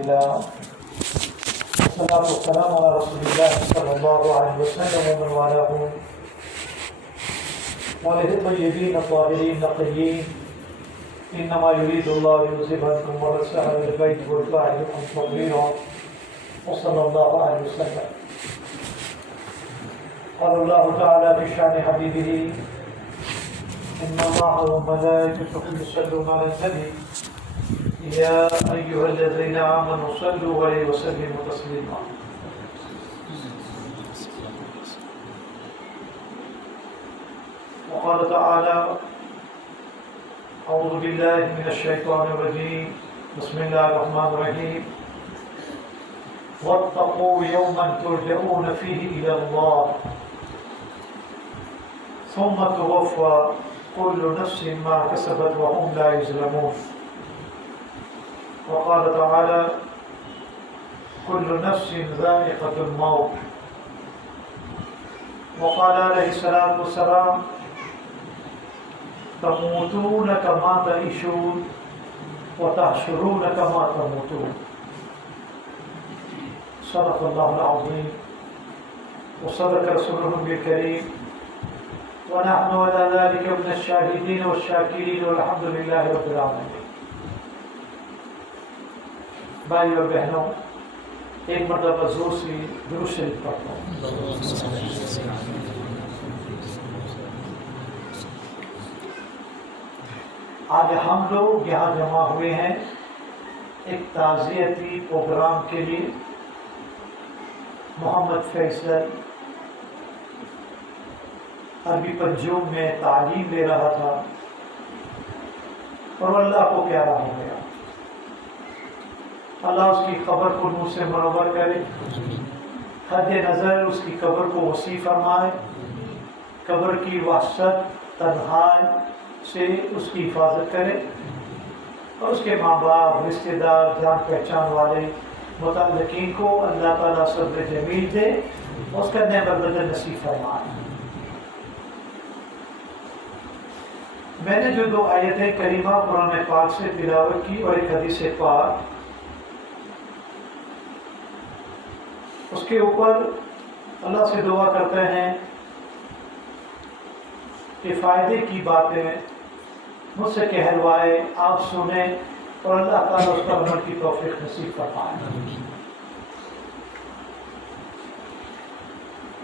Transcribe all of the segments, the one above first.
لله والصلاة والسلام على رسول الله صلى الله عليه وسلم ومن والاه وآله الطيبين الطاهرين النقيين إنما يريد الله ليذهب عنكم الرجس أهل البيت ويطهركم تطهيرا وصلى الله عليه وسلم. قال الله تعالى في شأن حبيبه إن الله وملائكته يصلون على النبي يا أيها الذين آمنوا صلوا عليه وسلموا تسليما. وقال تعالى أعوذ بالله من الشيطان الرجيم بسم الله الرحمن الرحيم واتقوا يوما ترجعون فيه إلى الله ثم توفى كل نفس ما كسبت وهم لا يظلمون. وقال تعالى كل نفس ذائقة الموت. وقال عليه الصلاة والسلام تموتون كما تعيشون وتحشرون كما تموتون. صدق الله العظيم وصدق رسوله الكريم ونحن على ذلك من الشاهدين والشاكرين والحمد لله رب العالمين. بھائی اور بہنوں، ایک مرتبہ زور سے درود شریف پڑھتا ہوں. آج ہم لوگ یہاں جمع ہوئے ہیں ایک تعزیتی پروگرام کے لیے. محمد فیصل عربی پنجوم میں تعلیم لے رہا تھا اور اللہ کو پیارا ہو گیا. اللہ اس کی قبر کو نور سے منور کرے، حد نظر اس کی قبر کو وسیع فرمائے، قبر کی وحشت تنہائی سے اس کی حفاظت کرے اور اس کے ماں باپ، رشتہ دار، جان پہچان والے متعلقین کو اللہ تعالیٰ صبر جمیل دے اور اس کا نعمت بدل نصیب فرمائے. میں نے جو دو آیتیں کریمہ قرآن پاک سے تلاوت کی اور ایک حدیث پاک، اس کے اوپر اللہ سے دعا کرتے ہیں کہ فائدے کی باتیں مجھ سے کہلوائے، آپ سنیں اور اللہ تعالیٰ اس پر عمل کی توفیق نصیب فرمائے.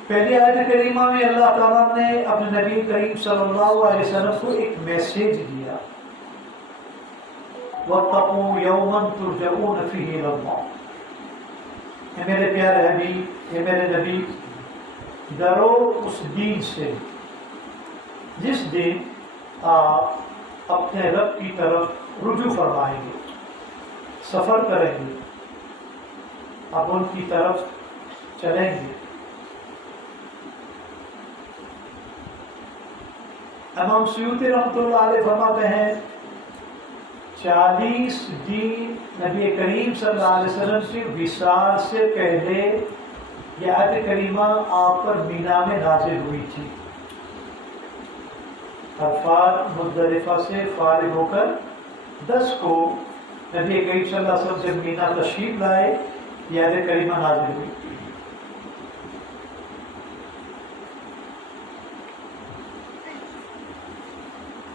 پہلی آیت کریمہ میں اللہ تعالیٰ نے اپنے نبی کریم صلی اللہ علیہ وسلم کو ایک میسیج دیا، وَاتَّقُوا يَوْمًا تُرْجَعُونَ فِيهِ إِلَى اللَّهِ. اے میرے پیارے حبیب، اے میرے نبی، ڈرو اس دین سے جس دن آپ اپنے رب کی طرف رجوع فرمائیں گے، سفر کریں گے، آپ ان کی طرف چلیں گے. امام سیوطی رحمۃ اللہ علیہ فرماتے ہیں 40 دن نبی کریم صلی اللہ علیہ وسلم کی وصال سے پہلے یہ آیت کریمہ آپ پر مینا میں نازل ہوئی تھی. عرفات مزدلفہ سے فارغ ہو کر 10 کو نبی کریم صلی اللہ علیہ وسلم جب مینا تشریف لائے یہ آیت کریمہ نازل ہوئی.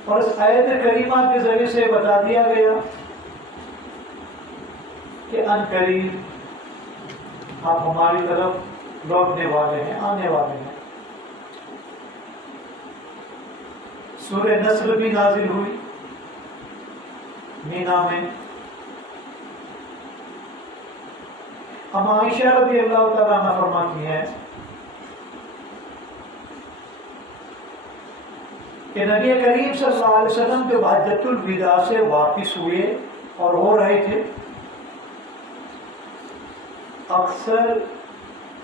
اور اس آیت کریمہ کے ذریعے سے بتا دیا گیا کہ ان قریب آپ ہماری طرف لوٹنے والے ہیں، آنے والے ہیں. سورہ نصر بھی نازل ہوئی مینا میں. ہم عائشہ رضی اللہ تعالیٰ عنہ فرماتی ہیں کہ نبی کریم صلی اللہ علیہ وسلم جب حجۃ الوداع سے واپس ہوئے اور ہو رہے تھے، اکثر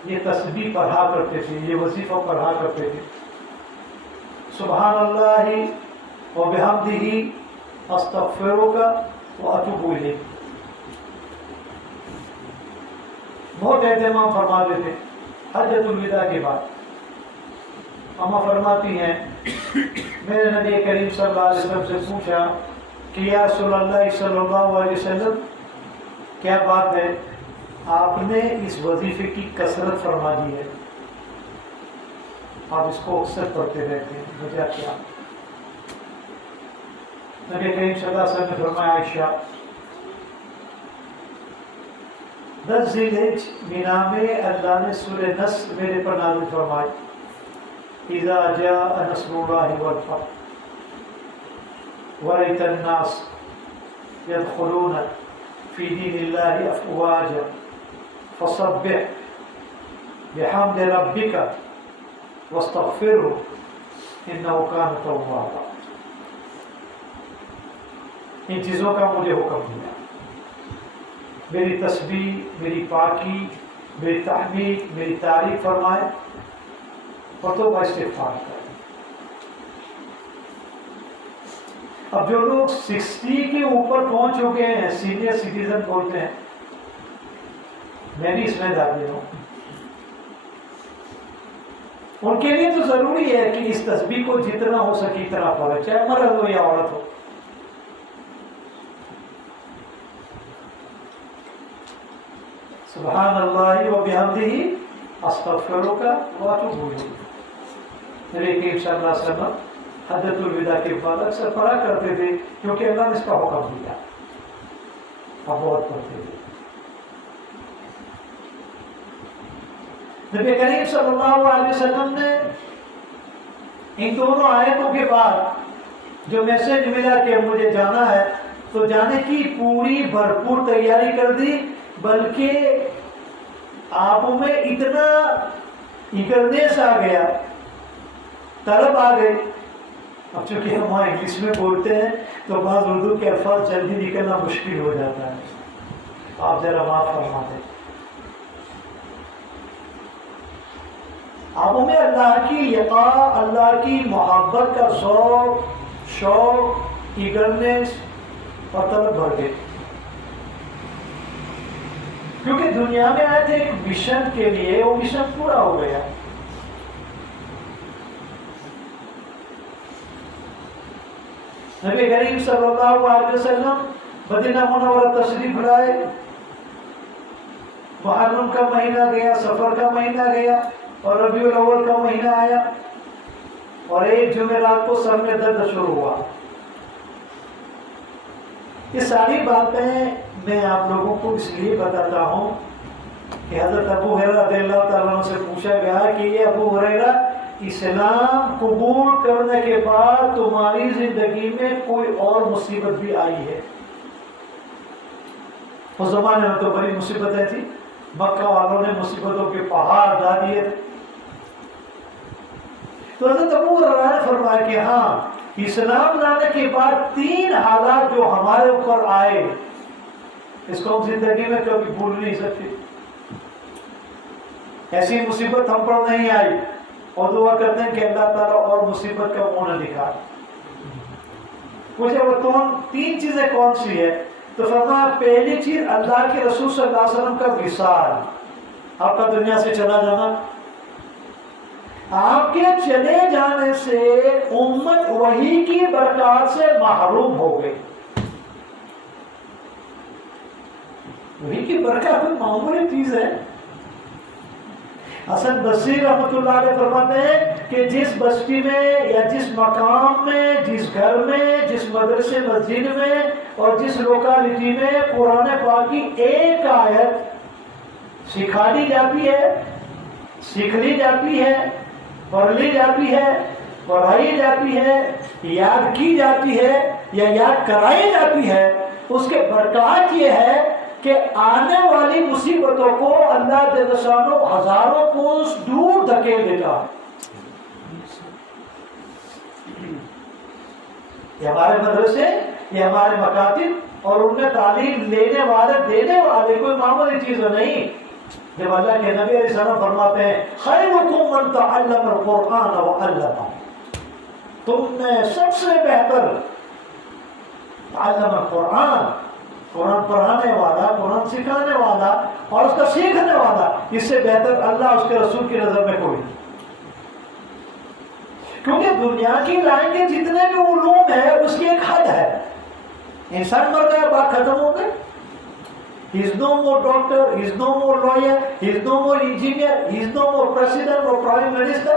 یہ تسبیح پڑھا کرتے تھے، یہ وظیفہ پڑھا کرتے تھے، سبحان اللہ و بحمدہ استغفرک و اتوب الیک. بہت اہتمام فرما دیتے حجۃ الوداع کے بعد. اما فرماتی ہیں میں نے نبی کریم صلی اللہ علیہ وسلم سے پوچھا کہ یا رسول اللہ صلی اللہ علیہ وسلم کیا بات ہے، آپ نے اس وظیفے کی کثرت فرما دی ہے، آپ اس کو اکثر پڑھتے رہتے ہیں، وجہ کیا؟ نبی کریم صلی اللہ علیہ وسلم نے فرمایا عائشہ 10 ذی الحج مینا میں اللہ نے سورہ نصر میرے پر نازل فرمائی، اذا جاء نصر اللہ والفتح ورأيت الناس يدخلون في دين الله أفواجا فسبح بحمد ربك واستغفره إنه كان توابا۔ ان چیزوں کا مجھے حکم دیا، میری تسبیح، میری پاکی، میری تحمید، میری تعریف فرمائے اور توبہ استغفار کرے۔ اب جو لوگ 60 کے اوپر پہنچ چکے ہیں، سینئر سٹیزن بولتے ہیں، میں بھی اس میں داخل ہوں، ان کے لیے تو ضروری ہے کہ اس تسبیح کو جتنا ہو سکے اتنا پڑھے، چاہے مرد ہو یا عورت ہو۔ سبحان اللہ و بحمدہ استغفرک و اتوب الیک، نبی کریم صلی اللہ علیہ وسلم حجۃ الوداع کے بعد اکثر پڑھا کرتے تھے، کیونکہ اللہ نے اس کا حکم دیا، اب بہت پڑھتے تھے۔ نبی کریم صلی اللہ علیہ وسلم نے ان دونوں آیتوں کے بعد جو میسج ملا کہ مجھے جانا ہے، تو جانے کی پوری بھرپور تیاری کر دی، بلکہ آپ میں اتنا ایگرنیس آ گیا، طلب آ گئی۔ اب چونکہ ہم وہاں انگلش میں بولتے ہیں تو بعض اردو کے الفاظ جلدی نکلنا مشکل ہو جاتا ہے، آپ ذرا معاف فرما دیں۔ آپ میں اللہ کی یقا، اللہ کی محبت کا ذوق، شوق، ایگرنیس اور طلب بڑھ گئے، کیونکہ دنیا میں آئے تھے ایک مشن کے لیے، وہ مشن پورا ہو گیا۔ نبی کریم صلی اللہ علیہ وسلم مدینہ منورہ تشریف لائے، محرم کا مہینہ گیا، سفر کا مہینہ گیا اور ربیع الاول کا مہینہ آیا، اور ایک جمعرات کو سر میں درد شروع ہوا۔ یہ ساری باتیں میں آپ لوگوں کو اس لیے بتاتا ہوں کہ حضرت ابو ہریرہ رضی اللہ تعالیٰ عنہ سے پوچھا گیا کہ یہ ابو ہریرہ، اسلام قبول کرنے کے بعد تمہاری زندگی میں کوئی اور مصیبت بھی آئی ہے؟ اس زمانے میں تو بڑی مصیبتیں تھی، مکہ والوں نے مصیبتوں کے پہاڑ ڈال دیے تھے۔ تو حضرت ابو ہریرہ نے فرمایا کہ ہاں، اسلام لانے کے بعد 3 حالات جو ہمارے اوپر آئے، اس کو ہم زندگی میں کبھی بھول نہیں سکتے۔ ایسی مصیبت ہم پر نہیں آئی، اور دعا کرتے ہیں کہ اللہ تعالیٰ اور مصیبت کا منہ نہ دکھائے۔ پوچھے وہ 3 چیزیں کون سی ہے؟ تو فرمایا پہلی چیز اللہ کے رسول صلی اللہ علیہ وسلم کا وصال، آپ کا دنیا سے چلا جانا۔ آپ کے چلے جانے سے امت وحی کی برکات سے محروم ہو گئی۔ وحی کی برکات کوئی معمولی چیز ہے؟ حسن بصری رحمۃ اللہ علیہ فرماتے ہیں کہ جس بستی میں یا جس مقام میں، جس گھر میں، جس مدرسے مسجد میں اور جس لوکالٹی میں قرآن پاک کی ایک آیت سکھا دی جاتی ہے، سیکھ لی جاتی ہے، پڑھ لی جاتی ہے، پڑھائی جاتی ہے، یاد کی جاتی ہے یا یاد کرائی جاتی ہے، اس کے برکات یہ ہے کہ آنے والی مصیبتوں کو اللہ جل شانہ ہزاروں کوس دور دھکیل دیتا ہے۔ یہ ہمارے مدرسے، یہ ہمارے مکاتب اور ان میں تعلیم لینے والے، دینے والے کوئی معمولی چیز نہیں۔ جب اللہ کے نبی علیہ السلام فرماتے ہیں خیرکم من تعلم القرآن وعلمہ، تم میں سب سے بہتر تعلم القرآن، قرآن پڑھانے والا، قرآن سکھانے والا اور اس کا سیکھنے والا، اس سے بہتر اللہ اس کے رسول کی نظر میں کوئی نہیں۔ کیونکہ دنیا کی لائن کے جتنے بھی علوم ہے اس کی ایک حد ہے، انسان مر گیا بات ختم ہو گئی۔ He is no more doctor, he is no more lawyer, he is no more engineer, he is no more president or prime minister.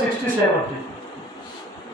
60-70।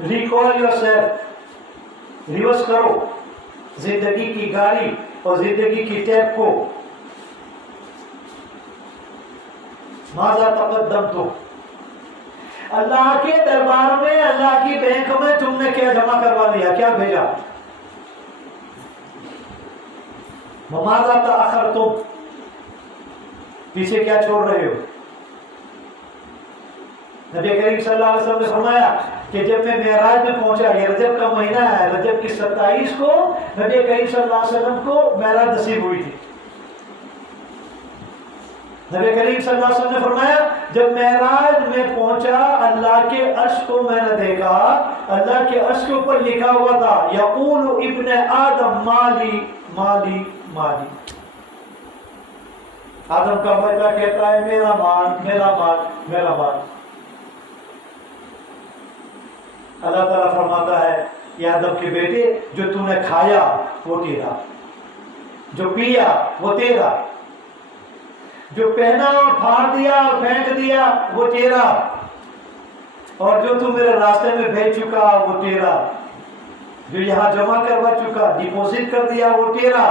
Recall your self, reverse کرو زندگی کی گاڑی اور زندگی کی ٹیپ کو. ماذا تقدمتم، اللہ کے دربار میں، اللہ کی بینک میں تم نے کیا جمع کروا دیا، کیا بھیجا. ماذا تأخرتم، پیچھے کیا چھوڑ رہے ہو. نبی کریم صلی اللہ علیہ وسلم نے فرمایا کہ جب میں معراج میں پہنچا، یہ رجب کا مہینہ ہے، رجب کی 27 کو نبی کریم صلی اللہ علیہ وسلم کو معراج نصیب ہوئی تھی. نبی کریم صلی اللہ علیہ وسلم نے فرمایا جب معراج میں پہنچا، اللہ کے عرش کو میں نے دیکھا، اللہ کے عرش کے اوپر لکھا ہوا تھا یقول ابن آدم مالی مالی مالی. آدم کا بیٹا کہتا ہے میرا مال میرا مال میرا مال. اللہ تعالیٰ فرماتا ہے یہ آدم کے بیٹے، جو تو نے کھایا وہ تیرا، جو پیا وہ تیرا، جو پہنا اور پھاڑ دیا اور پھینک دیا وہ تیرا، اور جو تو میرے راستے میں بھیج چکا وہ تیرا، جو یہاں جمع کروا چکا ڈپوزٹ کر دیا وہ تیرا،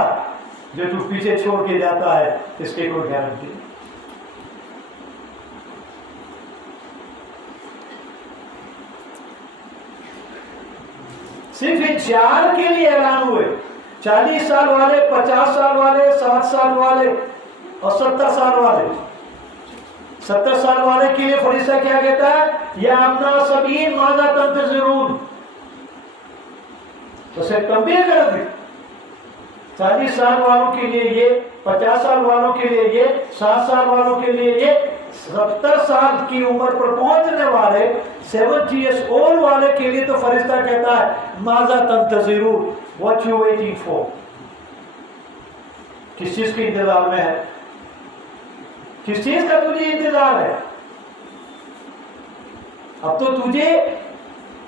جو تو پیچھے چھوڑ کے جاتا ہے اس کی کوئی گارنٹی نہیں. صرف ان 4 کے لیے اعلان ہوئے، 40 سال والے، 50 سال والے، 60 سال والے اور 70 سال والے. 70 سال والے کے لیے فرشتہ کیا کہتا ہے یا ابنا سبین ماذا تنتظرون، تو اسے تنبیہ کر دی. 40 سال والوں کے لیے یہ، 50 سال والوں کے لیے یہ، 60 سال والوں کے لیے یہ، 70 سال کی عمر پر پہنچنے والے 70 years old والے کے لیے تو فرشتہ کہتا ہے ماذا تنتظرون، what you waiting for، کس چیز کے انتظار میں ہے، کس چیز کا تجھے انتظار ہے. اب تو تجھے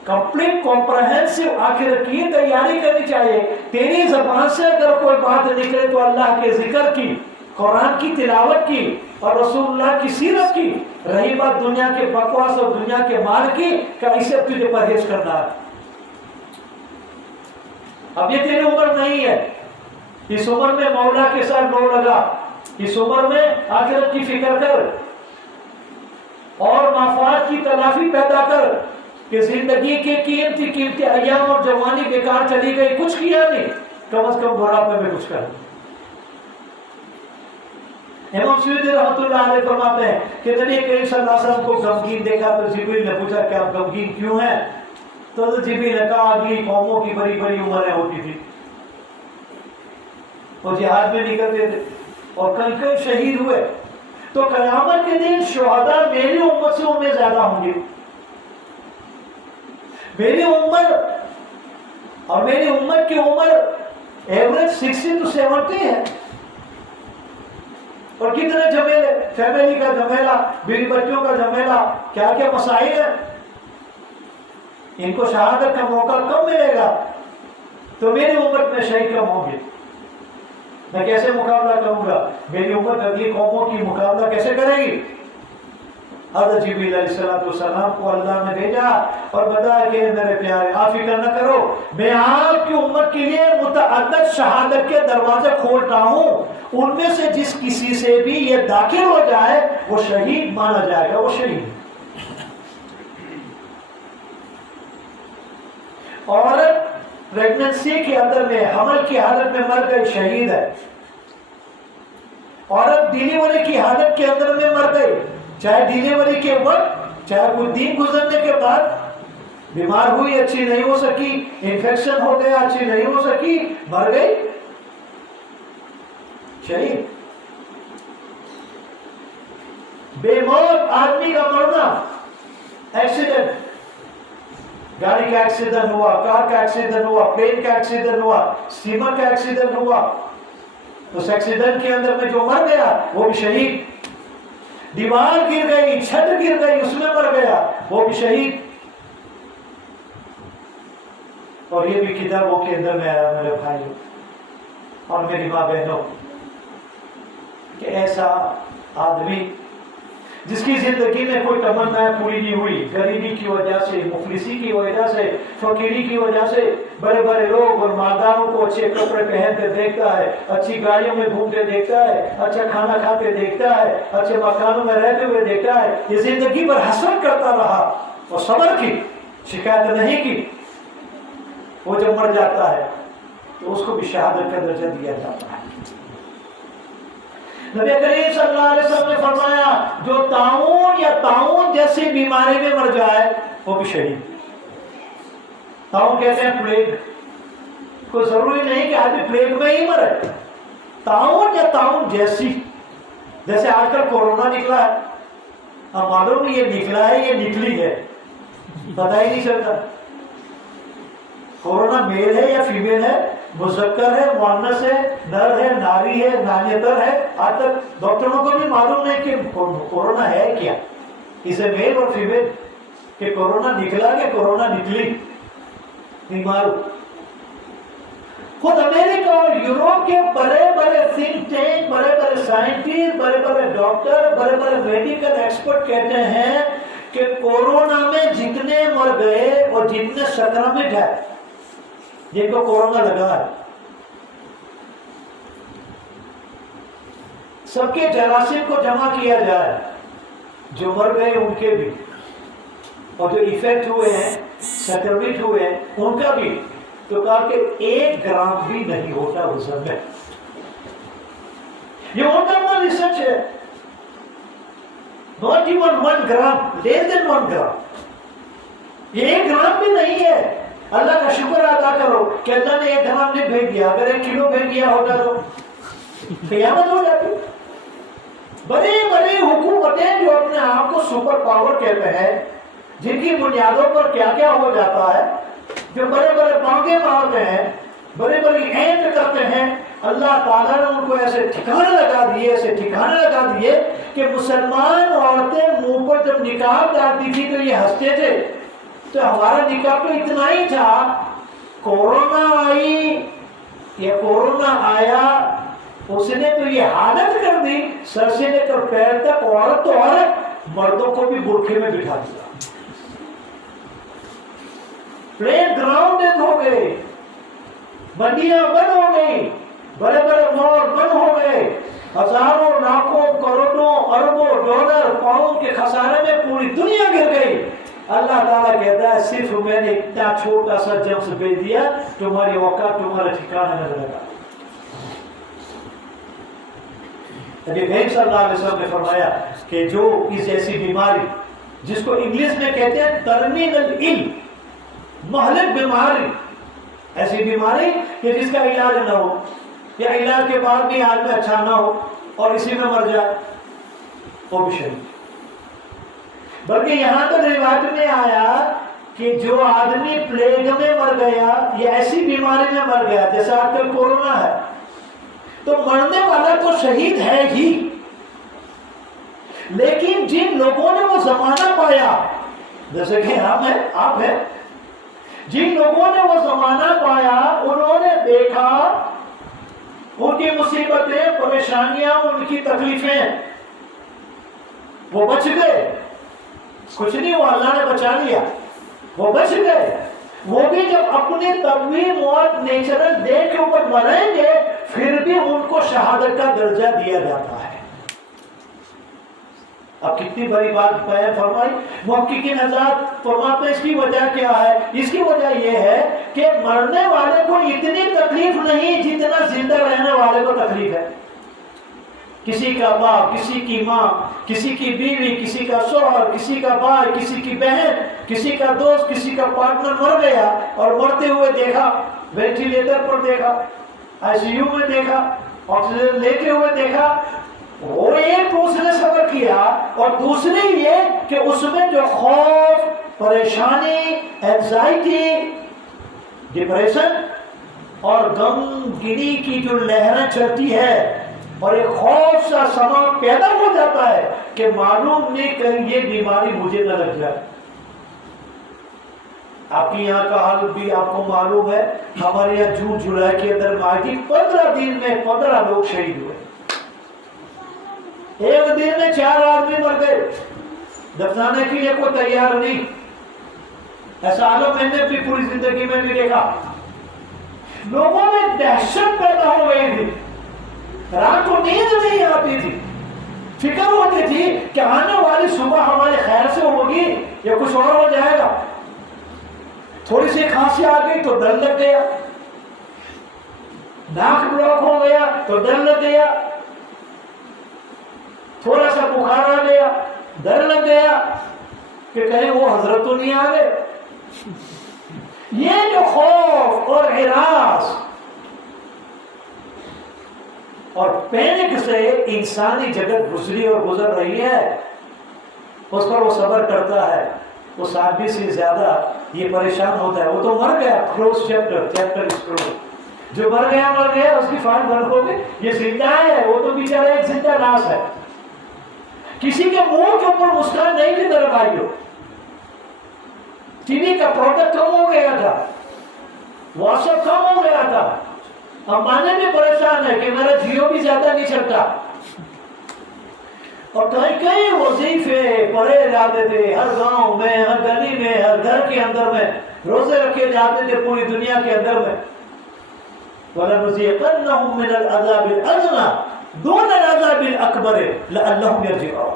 کمپلیٹ کمپریہنسو آخرت کی تیاری کرنی چاہیے. تیری زبان سے اگر کوئی بات نکلے تو اللہ کے ذکر کی، قرآن کی تلاوت کی اور رسول اللہ کی سیرت کی. رہی بات دنیا کے بکواس اور دنیا کے مال کی کہ اسے تجھے پرہیز کرنا ہے. اب یہ تیری عمر نہیں ہے، اس عمر میں مولا کے ساتھ دوڑ لگا، اس عمر میں آخرت کی فکر کر اور مفاد کی تلافی پیدا کر کہ زندگی کے قیمتی ایام اور جوانی بیکار چلی گئی، کچھ کیا نہیں، کم از کم بڑھاپے میں کچھ کر. امام سیوطی رحمۃ اللہ علیہ فرماتے ہیں کہ نبی کریم صلی اللہ علیہ وسلم کو غمگین دیکھا تو جبریل نے پوچھا کہ آپ غمگین کیوں ہیں؟ تو جبریل نے کہا اگلی قوموں کی بڑی بڑی عمریں ہوتی تھی، وہ جہاد میں نکلتے تھے اور کئی کئی شہید ہوئے، تو قیامت کے دن شہداء میری امت سے عمر زیادہ ہوں گے. میری عمر اور میری امت کی عمر ایوریج 60 to 70 ہے، اور کتنے جھمیلے، فیملی کا جھمیلا، بیوی بچوں کا جھمیلا، کیا کیا مسائل ہیں. ان کو شہادت کا موقع کم ملے گا تو میری امت میں شہید کم ہوں گے. میں کیسے مقابلہ کروں گا؟ میری امت اگلی قوموں کی مقابلہ کیسے کرے گی؟ حضرت جبریل علیہ السلام کو اللہ نے بھیجا اور بتایا کہ میرے پیارے آپ فکر نہ کرو، میں آپ کی امت کے لیے متعدد شہادت کے دروازے کھولتا ہوں، ان میں سے جس کسی سے بھی یہ داخل ہو جائے وہ شہید مانا جائے گا، وہ شہید. عورت پریگننسی کے اندر میں، حمل کی حالت میں مر گئی، شہید ہے. عورت ڈیلیوری کی حالت کے اندر میں مر گئی، چاہے ڈیلیوری کے وقت چاہے کوئی دن گزرنے کے بعد، بیمار ہوئی اچھی نہیں ہو سکی، انفیکشن ہو گیا اچھی نہیں ہو سکی، مر گئی، شہید. بے موت آدمی کا مرنا، ایکسیڈنٹ، گاڑی کا ایکسیڈنٹ ہوا، کار کا ایکسیڈنٹ ہوا، پلین کا ایکسیڈنٹ ہوا، اسٹیمر کا ایکسیڈنٹ ہوا، اس ایکسیڈنٹ کے اندر میں جو مر گیا وہ بھی شہید. دیوار گر گئی، چھت گر گئی، اس میں مر گیا، وہ بھی شہید. اور یہ بھی کتابوں کے اندر میں آیا میرے بھائیوں اور میری ماں بہنوں کہ ایسا آدمی جس کی زندگی میں کوئی تمنا پوری نہیں ہوئی، غریبی کی وجہ سے، مفلسی کی وجہ سے، فقیری کی وجہ سے، بڑے بڑے لوگ اور مالداروں کو اچھے کپڑے پہنتے دیکھتا ہے، اچھی گاڑیوں میں گھومتے دیکھتا ہے، اچھا کھانا کھاتے دیکھتا ہے، اچھے مکانوں میں رہتے ہوئے دیکھتا ہے، یہ زندگی پر حسرت کرتا رہا اور صبر کی، شکایت نہیں کی. وہ جب مر جاتا ہے تو اس کو بھی شہادت کا درجہ دیا جاتا ہے. نبی کریم صلی اللہ علیہ وسلم نے فرمایا جو طاعون یا طاعون جیسی بیماری میں مر جائے وہ بھی شہید. طاعون کہتے ہیں پلیگ. کوئی ضروری نہیں کہ آدمی پلیگ میں ہی مرے. طاعون یا طاعون جیسی، جیسے آج کل کورونا نکلا ہے، اب معلوم نہیں یہ نکلا ہے یہ نکلی ہے، پتہ ہی نہیں چلتا. کورونا میل ہے یا فیمیل ہے، مذکر ہے، مؤنث ہے، نر ہے، ناری ہے، نانیتر ہے. آج تک ڈاکٹروں کو بھی معلوم نہیں کہ کورونا ہے کیا، اسے میل اور فیمیل، کہ کورونا نکلا کہ کورونا نکلی، نہیں معلوم. خود امریکہ اور یوروپ کے بڑے بڑے تھنک ٹینک، بڑے بڑے سائنٹسٹ، بڑے بڑے ڈاکٹر، بڑے بڑے میڈیکل ایکسپرٹ کہتے ہیں کہ کورونا میں جتنے مر گئے اور جتنے سنکرمت ہے جن کو کورونا لگا ہے، سب کے جراثیم کو جمع کیا جائے، جو مر گئے ان کے بھی اور جو ایفیکٹ ہوئے ہیں، سنکرمت ہوئے ہیں ان کا بھی، تو کہا کہ 1 گرام بھی نہیں ہوتا وزن میں. یہ ان کا ریسرچ ہے. not even 1 gram, less than 1 gram. یہ 1 گرام بھی نہیں ہے. اللہ کا شکر ادا کرو کہ اللہ نے 1 گرام نہیں بھیج دیا. اگر 1 کلو بھیج دیا ہوتا تو قیامت ہو جاتی. بڑی بڑی حکومتیں جو اپنے آپ کو سپر پاور کہتے ہیں، جن کی بنیادوں پر کیا کیا ہو جاتا ہے، جو بڑے بڑے بانگے مارتے ہیں، بڑی بڑی اینٹ کرتے ہیں، اللہ تعالیٰ نے ان کو ایسے ٹھکانے لگا دیے کہ مسلمان عورتیں منہ پر جب نقاب ڈالتی تھی تو یہ ہنستے تھے. تو ہمارا نقاب تو اتنا ہی تھا، کورونا آئی یا کورونا آیا اس نے تو یہ حالت کر دی، سر سے لے کر پیر تک عورت تو عورت، مردوں کو بھی برقعے میں بٹھا دیا. پلے گراؤنڈ ہو گئے، منڈیاں بند ہو گئی، بڑے بڑے مال بند ہو گئے، ہزاروں لاکھوں کروڑوں اربوں ڈالر پاؤنڈ کے خسارے میں پوری دنیا گر گئی. اللہ تعالیٰ کہتا ہے صرف میں نے اتنا چھوٹا سا جمس بھیج دیا، تمہاری اوقات تمہارے ٹھکانے میں لگا. نبی کریم صلی اللہ علیہ وسلم نے فرمایا کہ جو اس ایسی بیماری جس کو انگلش میں کہتے ہیں ٹرمینل ایل، مہلک بیماری، ایسی بیماری کہ جس کا علاج نہ ہو یا علاج کے بعد بھی آدمی اچھا نہ ہو اور اسی میں مر جائے، وہ بھی شہید. بلکہ یہاں تو روایت میں آیا کہ جو آدمی پلیگ میں مر گیا یا ایسی بیماری میں مر گیا جیسے آج کل کورونا ہے، تو مرنے والا تو شہید ہے ہی، لیکن جن لوگوں نے وہ زمانہ پایا، جیسے کہ ہم ہیں، آپ ہیں، جن لوگوں نے وہ زمانہ پایا، انہوں نے دیکھا ان کی مصیبتیں، پریشانیاں، ان کی تکلیفیں، وہ بچ گئے. کچھ نہیں ہوا، اللہ نے بچا لیا، وہ بچ گئے. وہ بھی جب اپنی طبعی موت نیچرل ڈے کے اوپر مریں گے پھر بھی ان کو شہادت کا درجہ دیا جاتا ہے. اب کتنی بڑی بات بیان فرمائی. محققین حضرات فرماتے ہیں اس کی وجہ کیا ہے؟ اس کی وجہ یہ ہے کہ مرنے والے کو اتنی تکلیف نہیں جتنا زندہ رہنے والے کو تکلیف ہے. کسی کا باپ، کسی کی ماں، کسی کی بیوی، کسی کا شوہر، کسی کا بھائی، کسی کی بہن، کسی کا دوست، کسی کا پارٹنر مر گیا اور مرتے ہوئے دیکھا، وینٹیلیٹر پر دیکھا، آئی سی یو میں دیکھا، آکسیجن لیتے ہوئے دیکھا. اور ایک تو اس نے صبر کیا، اور دوسری یہ کہ اس میں جو خوف، پریشانی، اینزائٹی، ڈپریشن اور غمگینی کی جو لہریں چلتی ہے اور ایک خوف سا سما پیدا ہو جاتا ہے کہ معلوم نہیں کہیں یہ بیماری مجھے نہ لگ جائے. آپ کی یہاں کا حال بھی آپ کو معلوم ہے. ہمارے یہاں جون جولائی کے اندر ماضی 15 دن میں 15 لوگ شہید ہوئے. ایک دن میں 4 آدمی مر گئے، دفنانے کے لیے کوئی تیار نہیں۔ ایسا عالم میں نے اپنی پوری زندگی میں نہیں دیکھا۔ لوگوں میں دہشت پیدا ہو گئی تھی، رات کو نیند نہیں آتی تھی، فکر ہوتی تھی کہ آنے والی صبح ہمارے خیر سے ہوگی یا کچھ اور ہو جائے گا۔ تھوڑی سی کھانسی آ گئی تو ڈر لگ گیا، ناک بلاک ہو گیا تو ڈر لگ گیا، تھوڑا سا بخار آ گیا ڈر لگ گیا کہ کہیں وہ حضرت تو نہیں آ گئے۔ یہ جو خوف اور ہراس اور پینک سے انسانی جگت گزری اور گزر رہی ہے، اس پر وہ صبر کرتا ہے۔ وہ آدمی سے زیادہ یہ پریشان ہوتا ہے۔ وہ تو مر گیا، کلوز چیپٹر اس کلوز۔ جو مر گیا اس کی فائل بند ہو گئی۔ یہ زندہ ہے، وہ تو بیچارہ ایک زندہ لاش ہے۔ کسی کے منہ کے اوپر مسکان نہیں تھی میرے بھائیوں۔ ٹی وی کا پروڈکٹ کم ہو گیا تھا، واٹس ایپ کم ہو گیا تھا۔ امبانی بھی پریشان ہے کہ میرا جیو بھی زیادہ نہیں چلتا، اور کئی وظیفے پڑھے جاتے تھے، ہر گاؤں میں، ہر گلی میں، ہر گھر کے اندر میں روزے رکھے جاتے تھے پوری دنیا کے اندر میں۔ وَلَنُذِيقَنَّهُم مِّنَ الْعَذَابِ الْأَدْنَىٰ دُونَ الْعَذَابِ الْأَكْبَرِ لَعَلَّهُمْ يَرْجِعُونَ۔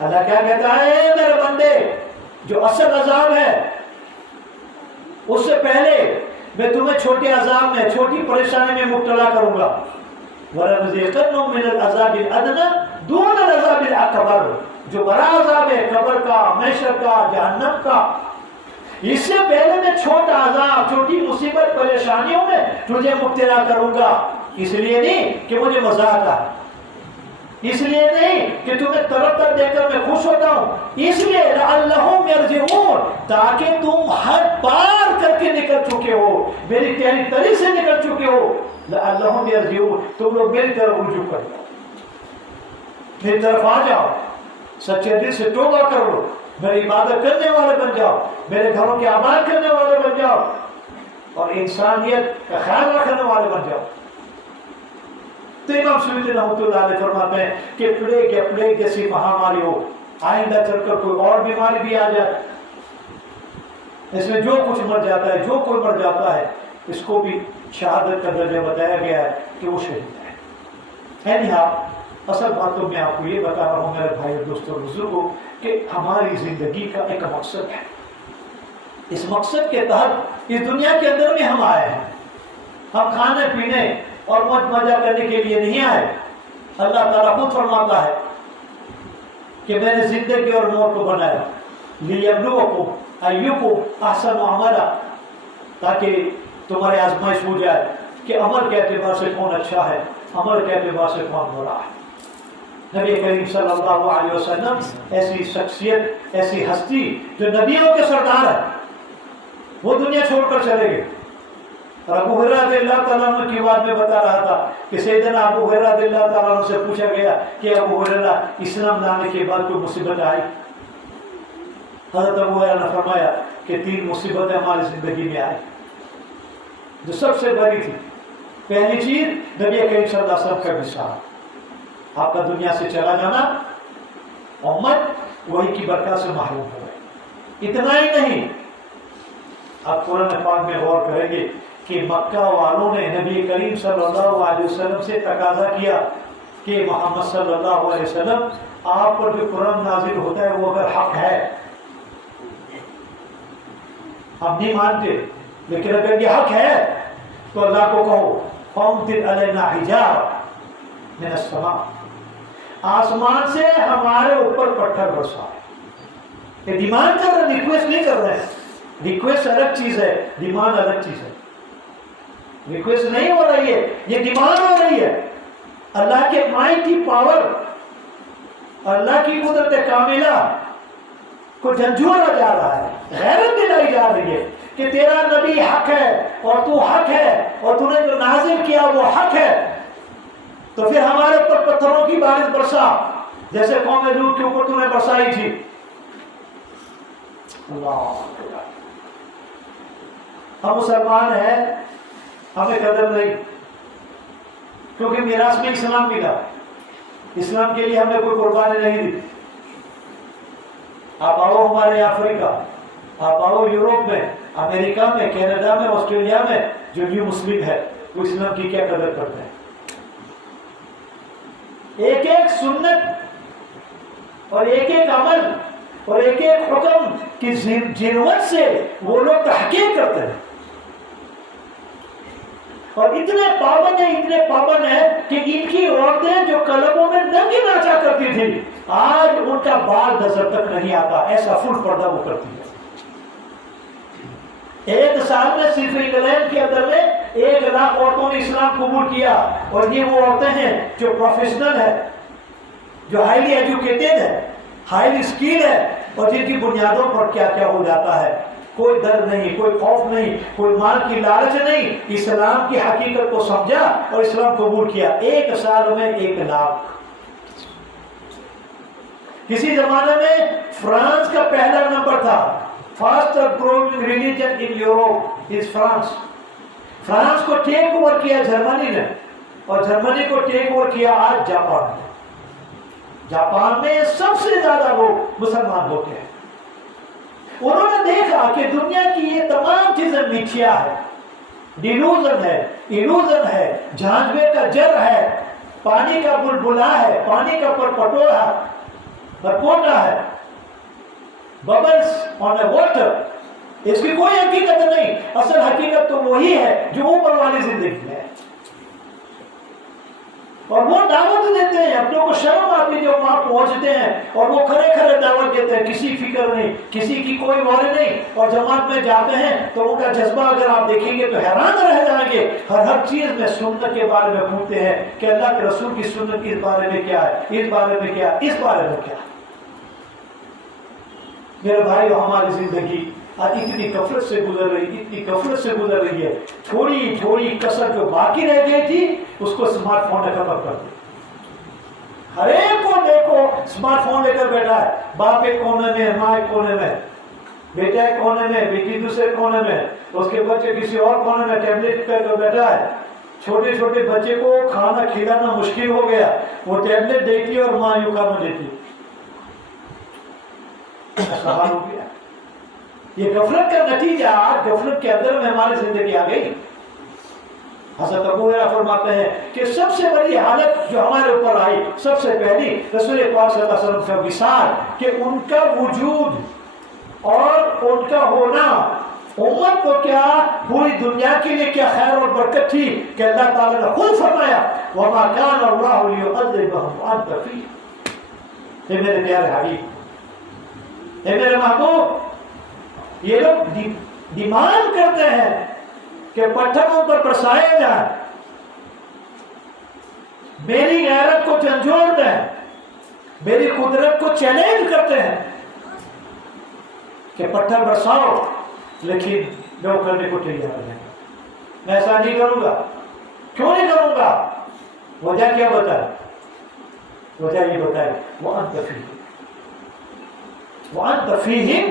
اللہ کیا کہتا ہے؟ میرے بندے، جو اصل عذاب ہے اس سے پہلے میں تمہیں چھوٹے عذاب میں، چھوٹی پریشانی میں مبتلا کروں گا۔ وَلَنُذِيقَنَّهُم مِّنَ الْعَذَابِ الْأَدْنَىٰ دُونَ الْعَذَابِ الْأَكْبَرِ، جو بڑا عذاب ہے قبر کا، محشر کا، جہنم کا، اس سے پہلے میں چھوٹا عذاب، چھوٹی مصیبت، پریشانیوں میں تجھے مبتلا کروں گا۔ اس لیے نہیں کہ مجھے مزہ آتا، اس لیے نہیں کہ تمہیں طرف تر دیکھ کر میں خوش ہوتا ہوں، اس لیے لعلہم یرجعون، تاکہ تم حد پار کر کے نکل چکے ہو، میری تیری طرح سے نکل چکے ہو۔ لعلہم یرجعون، تم لوگ میری طرف رجوع کر جاؤ، میری طرف آ جاؤ، سچے دل سے توبہ کرو، میری عبادت کرنے والے بن جاؤ، میرے گھروں کے آباد کرنے والے بن جاؤ، اور انسانیت کا خیال رکھنے والے بن جاؤ۔ تو امام سیوطی رحمۃ اللہ علیہ فرماتے ہیں کہ پلیگ جیسی مہاماری ہو، آئندہ چل کر کوئی اور بیماری بھی آ جائے، اس میں جو کچھ مر جاتا ہے، جو کوئی مر جاتا ہے، اس کو بھی شہادت کا درجہ بتایا گیا ہے کہ وہ شہید ہے۔ اصل بات تو میں آپ کو یہ بتا رہا ہوں میرے بھائی اور دوستوں اور بزرگوں کہ ہماری زندگی کا ایک مقصد ہے۔ اس مقصد کے تحت اس دنیا کے اندر میں ہم آئے ہیں۔ ہم کھانے پینے اور موج مزہ کرنے کے لیے نہیں آئے۔ اللہ تعالیٰ خود فرماتا ہے کہ میں نے زندگی اور موت کو بنایا لِيَبْلُوَكُمْ أَيُّكُمْ أَحْسَنُ عَمَلًا، تاکہ تمہاری آزمائش ہو جائے کہ عمل کے اعتبار سے کون اچھا ہے، عمل کے اعتبار سے کون برا ہے۔ نبی کریم صلی اللہ علیہ وسلم ایسی شخصیت، ایسی ہستی جو نبیوں کے سردار ہے، وہ دنیا چھوڑ کر چلے گئے۔ اور ابو ہریرہ رضی اللہ تعالیٰ عنہ کی بات میں بتا رہا تھا کہ سیدنا ابو ہریرہ رضی اللہ تعالیٰ عنہ سے پوچھا گیا کہ ابو ہریرہ اسلام لانے کے بعد کوئی مصیبت آئی؟ حضرت ابو ہریرہ نے فرمایا کہ 3 مصیبتیں ہماری زندگی میں آئی جو سب سے بڑی تھی۔ پہلی چیز نبی کریم صلی اللہ علیہ وسلم کا وصال، آپ کا دنیا سے چلا جانا، امت وہی کی برکات سے محروم ہو گئی۔ اتنا ہی نہیں، آپ قرآن پاک میں غور کریں گے کہ مکہ والوں نے نبی کریم صلی اللہ علیہ وسلم سے تقاضا کیا کہ محمد صلی اللہ علیہ وسلم آپ پر جو قرآن نازل ہوتا ہے وہ اگر حق ہے، ہم نہیں مانتے، لیکن اگر یہ حق ہے تو اللہ کو کہو فَأَمْطِرْ عَلَيْنَا حِجَارَةً مِنَ السَّمَاءِ، آسمان سے ہمارے اوپر پتھر برسائے۔ یہ ڈیمانڈ کر رہے ہیں، ریکویسٹ نہیں کر رہے ہیں۔ ریکویسٹ الگ چیز ہے، ڈیمانڈ الگ چیز ہے۔ ریکویسٹ نہیں ہو رہی ہے، یہ ڈیمانڈ ہو رہی ہے۔ اللہ کے مائٹی پاور، اللہ کی قدرت کاملہ کو جھنجھوڑا جا رہا ہے، غیرت دلائی جا رہی ہے کہ تیرا نبی حق ہے اور تو حق ہے اور تو نے جو نازل کیا وہ حق ہے، تو پھر ہمارے اوپر پتھروں کی بارش برسا جیسے قوم لوط کے اوپر تو نے برسائی تھی۔ اللہ، ہم مسلمان ہیں، ہمیں قدر نہیں، کیونکہ میراث میں اسلام ملا، اسلام کے لیے ہم نے کوئی قربانی نہیں دی. آپ آؤ ہمارے افریقہ، آپ آؤ یوروپ میں، امریکہ میں، کینیڈا میں، آسٹریلیا میں، جو نیو مسلم ہے وہ اسلام کی کیا قدر کرتے ہیں. ایک ایک سنت اور ایک ایک عمل اور ایک ایک حکم کی ضرورت سے وہ لوگ تحقیق کرتے ہیں، اور اتنے پابند ہیں کہ ان کی عورتیں جو کلبوں میں ننگی ناچا کرتی تھی آج ان کا بال نظر تک نہیں آتا، ایسا فل پردہ وہ کرتی ہے. ایک سال میں صرف انگلینڈ کے اندر میں 1,00,000 عورتوں نے اسلام قبول کیا، اور یہ وہ عورتیں ہیں جو پروفیشنل ہے، جو ہائیلی ایجوکیٹڈ ہے، ہائیلی اسکل ہے، اور جن کی بنیادوں پر کیا کیا ہو جاتا ہے. کوئی ڈر نہیں، کوئی خوف نہیں، کوئی مال کی لالچ نہیں، اسلام کی حقیقت کو سمجھا اور اسلام قبول کیا. 1 سال میں 1,00,000. کسی زمانے میں فرانس کا پہلا نمبر تھا. فاسٹر گروئنگ ریلیجن ان یوروپ از فرانس. فرانس کو ٹیک اوور کیا جرمنی نے، اور جرمنی کو ٹیک اوور کیا آج جاپان نے. جاپان میں سب سے زیادہ لوگ مسلمان ہوتے ہیں. انہوں نے دیکھا کہ دنیا کی یہ تمام چیزیں میتھیا ہے، ڈیلوژن ہے، ایلوژن ہے، جھانجوے کا جر ہے، پانی کا بلبلا ہے، پانی کا پرپوٹا ہے، ببلز آن اے واٹر. اس کی کوئی حقیقت نہیں. اصل حقیقت تو وہی ہے جو اوپر والی زندگی ہے. اور وہ دعوت دیتے ہیں، اپنوں کو شرم آتی ہے جب وہاں پہنچتے ہیں، اور وہ کھڑے کھڑے دعوت دیتے ہیں، کسی فکر نہیں، کسی کی کوئی وارے نہیں. اور جماعت میں جاتے ہیں تو ان کا جذبہ اگر آپ دیکھیں گے تو حیران رہ جائیں گے. ہر چیز میں سنت کے بارے میں پوچھتے ہیں کہ اللہ کے رسول کی سنت اس بارے میں کیا ہے، اس بارے میں کیا ہے، اس بارے میں کیا ہے. میرے بھائی، ہماری زندگی آج اتنی غفلت سے گزر رہی ہے. تھوڑی کسر جو باقی رہ گئی تھی اس کو اسمارٹ فون نے ختم کر دیا. ہر ایک کو دیکھو اسمارٹ فون لے کر بیٹھا ہے. باپ ایک کونے میں، ماں ایک کونے میں، بیٹا ایک کونے میں، بیٹی دوسرے کونے میں، اس کے بچے کسی اور کونے میں ٹیبلٹ کر بیٹھا ہے. چھوٹے بچے کو کھانا کھلانا مشکل ہو گیا. وہ ٹیبلٹ دیتی ہے اور ماں یوں کھانا دیتی ہے. ایسا حال ہو گیا. یہ غفلت کا نتیجہ، آج غفلت کے اندر میں ہماری زندگی آ گئی. حضرت ابو ہریرہ فرماتے ہیں کہ سب سے بڑی حالت جو ہمارے اوپر آئی، سب سے پہلی رسول پاک صلی اللہ علیہ وسلم کا وصال، کہ ان کا وجود اور ان کا ہونا امت کو کیا، پوری دنیا کے لیے کیا خیر اور برکت تھی کہ اللہ تعالیٰ نے خود فرمایا وَمَا كَانَ اللَّهُ لِيُعَذِّبَهُمْ وَأَنْتَ فِيهِمْ. اے میرے پیارے حبیب، اے میرے محبوب، یہ لوگ ڈیمانڈ کرتے ہیں کہ پتھروں پر برسائے جائیں، میری غیرت کو جھنجھوڑ دیں، میری قدرت کو چیلنج کرتے ہیں کہ پتھر برساؤ، لیکن میں وہ کرنے کو تیار نہیں. میں ایسا نہیں کروں گا. کیوں نہیں کروں گا؟ وجہ کیا بتائے؟ وجہ یہ بتائے وَأَنْتَ فِيهِمْ، وَأَنْتَ فِيهِمْ،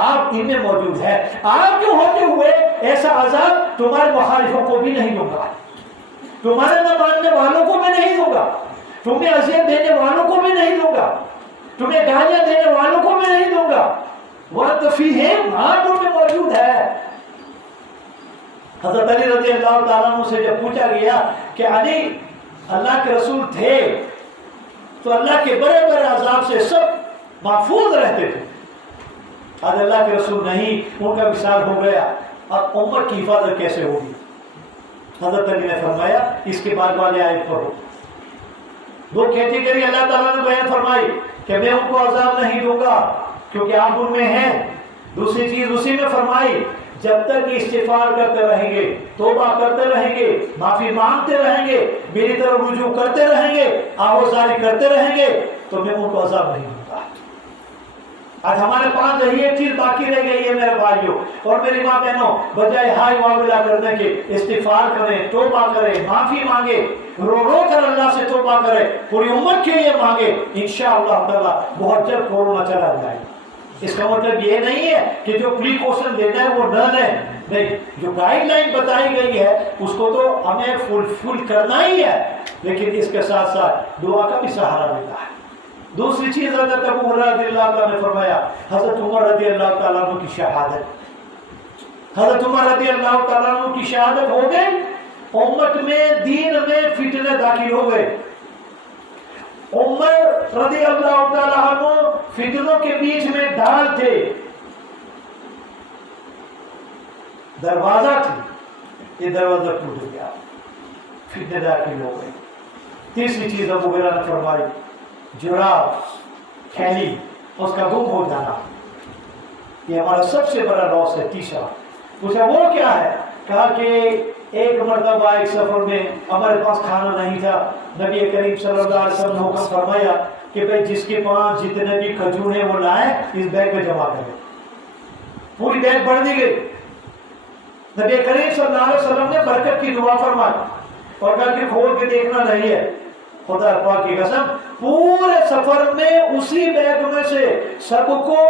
آپ ان میں موجود ہے. آپ جو ہوتے ہوئے ایسا عذاب تمہارے مخالفوں کو بھی نہیں دوں گا، تمہارے نہ ماننے والوں کو بھی نہیں دوں گا، تمہیں اذیت دینے والوں کو بھی نہیں دوں گا، تمہیں گالیاں دینے والوں کو بھی نہیں دوں گا. وَأَنْتَ فِيهِمْ، آپ ان میں موجود ہے. حضرت علی رضی اللہ تعالیٰ عنہ سے جب پوچھا گیا کہ علی اللہ کے رسول تھے تو اللہ کے بڑے بڑے عذاب سے سب محفوظ رہتے تھے، آج اللہ کے رسول نہیں، ان کا وصال ہو گیا، اب امت کی حفاظت کیسے ہوگی؟ حضرت علی نے فرمایا اس کے بعد والے آیت پڑھو. دو کیٹیگری اللہ تعالیٰ نے بیان فرمائی کہ میں ان کو عذاب نہیں دوں گا کیونکہ آپ ان میں ہیں. دوسری چیز اسی میں فرمائی جب تک استغفار کرتے رہیں گے، توبہ کرتے رہیں گے، معافی مانگتے رہیں گے، میری طرف رجوع کرتے رہیں گے، آہوازاری کرتے رہیں گے تو میں ان کو عذاب نہیں دوں گا. آج ہمارے پاس یہی ایک چیز باقی رہ گئی ہے میرے بھائیوں اور میری ماں بہنوں، بجائے ہائی معاملہ کرنے کے استغفار کریں، توبہ کریں، معافی مانگے، رو کر اللہ سے توبہ کرے، پوری امت کے لیے مانگے، انشاءاللہ تعالیٰ بہت جلد کورونا چلا جائے. اس کا مطلب یہ نہیں ہے کہ جو پریکاشن لینا ہے وہ نہ لیں، نہیں، جو گائیڈ لائن بتائی گئی ہے اس کو تو ہمیں فلفل کرنا ہی ہے. لیکن اس کے ساتھ ساتھ دعا کا بھی سہارا دیتا ہے۔ دوسری چیز حضرت ابو ہریرہ رضی اللہ تعالیٰ نے فرمایا، حضرت عمر رضی اللہ تعالیٰ عنہ کی شہادت، حضرت عمر رضی اللہ تعالیٰ عنہ کی شہادت ہو گئی، امت میں دین میں فتنے داخل ہو گئے۔ عمر رضی اللہ تعالیٰ عنہ فتنوں کے بیچ میں ڈھال تھے، دروازہ تھی، یہ دروازہ ٹوٹ گیا، فتنے داخل ہو گئے۔ تیسری چیز ابو ہریرہ نے فرمائی، جراب تھیلی اس کا گم ہو جانا، یہ ہمارا سب سے بڑا لاس ہے۔ تیسرا پوچھا وہ کیا ہے؟ کہا کہ ایک مرتبہ ایک سفر میں ہمارے پاس کھانا نہیں تھا، نبی کریم صلی اللہ علیہ وسلم نے حکم فرمایا کہ بھئی جس کے پاس جتنے بھی کھجور ہیں وہ لائیں، اس بیگ میں جمع کریں۔ پوری بیگ بڑھ دی گئی۔ نبی کریم صلی اللہ علیہ وسلم نے برکت کی دعا فرمائی اور کہا کہ کھول کے دیکھنا نہیں ہے، خدا پاک کی قسم پورے سفر میں اسی بیگ میں سے سب کو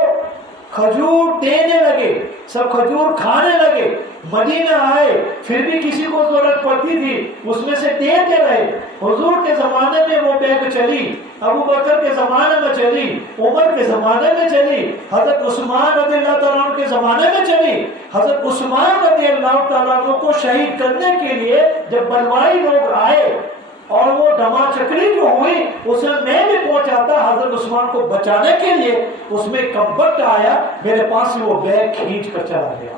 کھجور دینے لگے، سب کھجور کھانے لگے۔ مدینہ آئے پھر بھی کسی کو ضرورت پڑتی تھی اس میں سے دیتے رہے۔ حضور کے زمانے میں وہ بیگ چلی، ابو بکر کے زمانے میں چلی، عمر کے زمانے میں چلی، حضرت عثمان رضی اللہ تعالیٰ عنہ کے زمانے میں چلی۔ حضرت عثمان رضی اللہ تعالیٰ عنہ کو شہید کرنے کے لیے جب بلوائی لوگ آئے اور وہ ڈما چکری جو ہوئی اس میں بھی پہنچاتا حضرت عثمان کو بچانے کے لیے، اس میں کمبٹ آیا، میرے پاس سے وہ بیگ کھینچ کر چلا گیا۔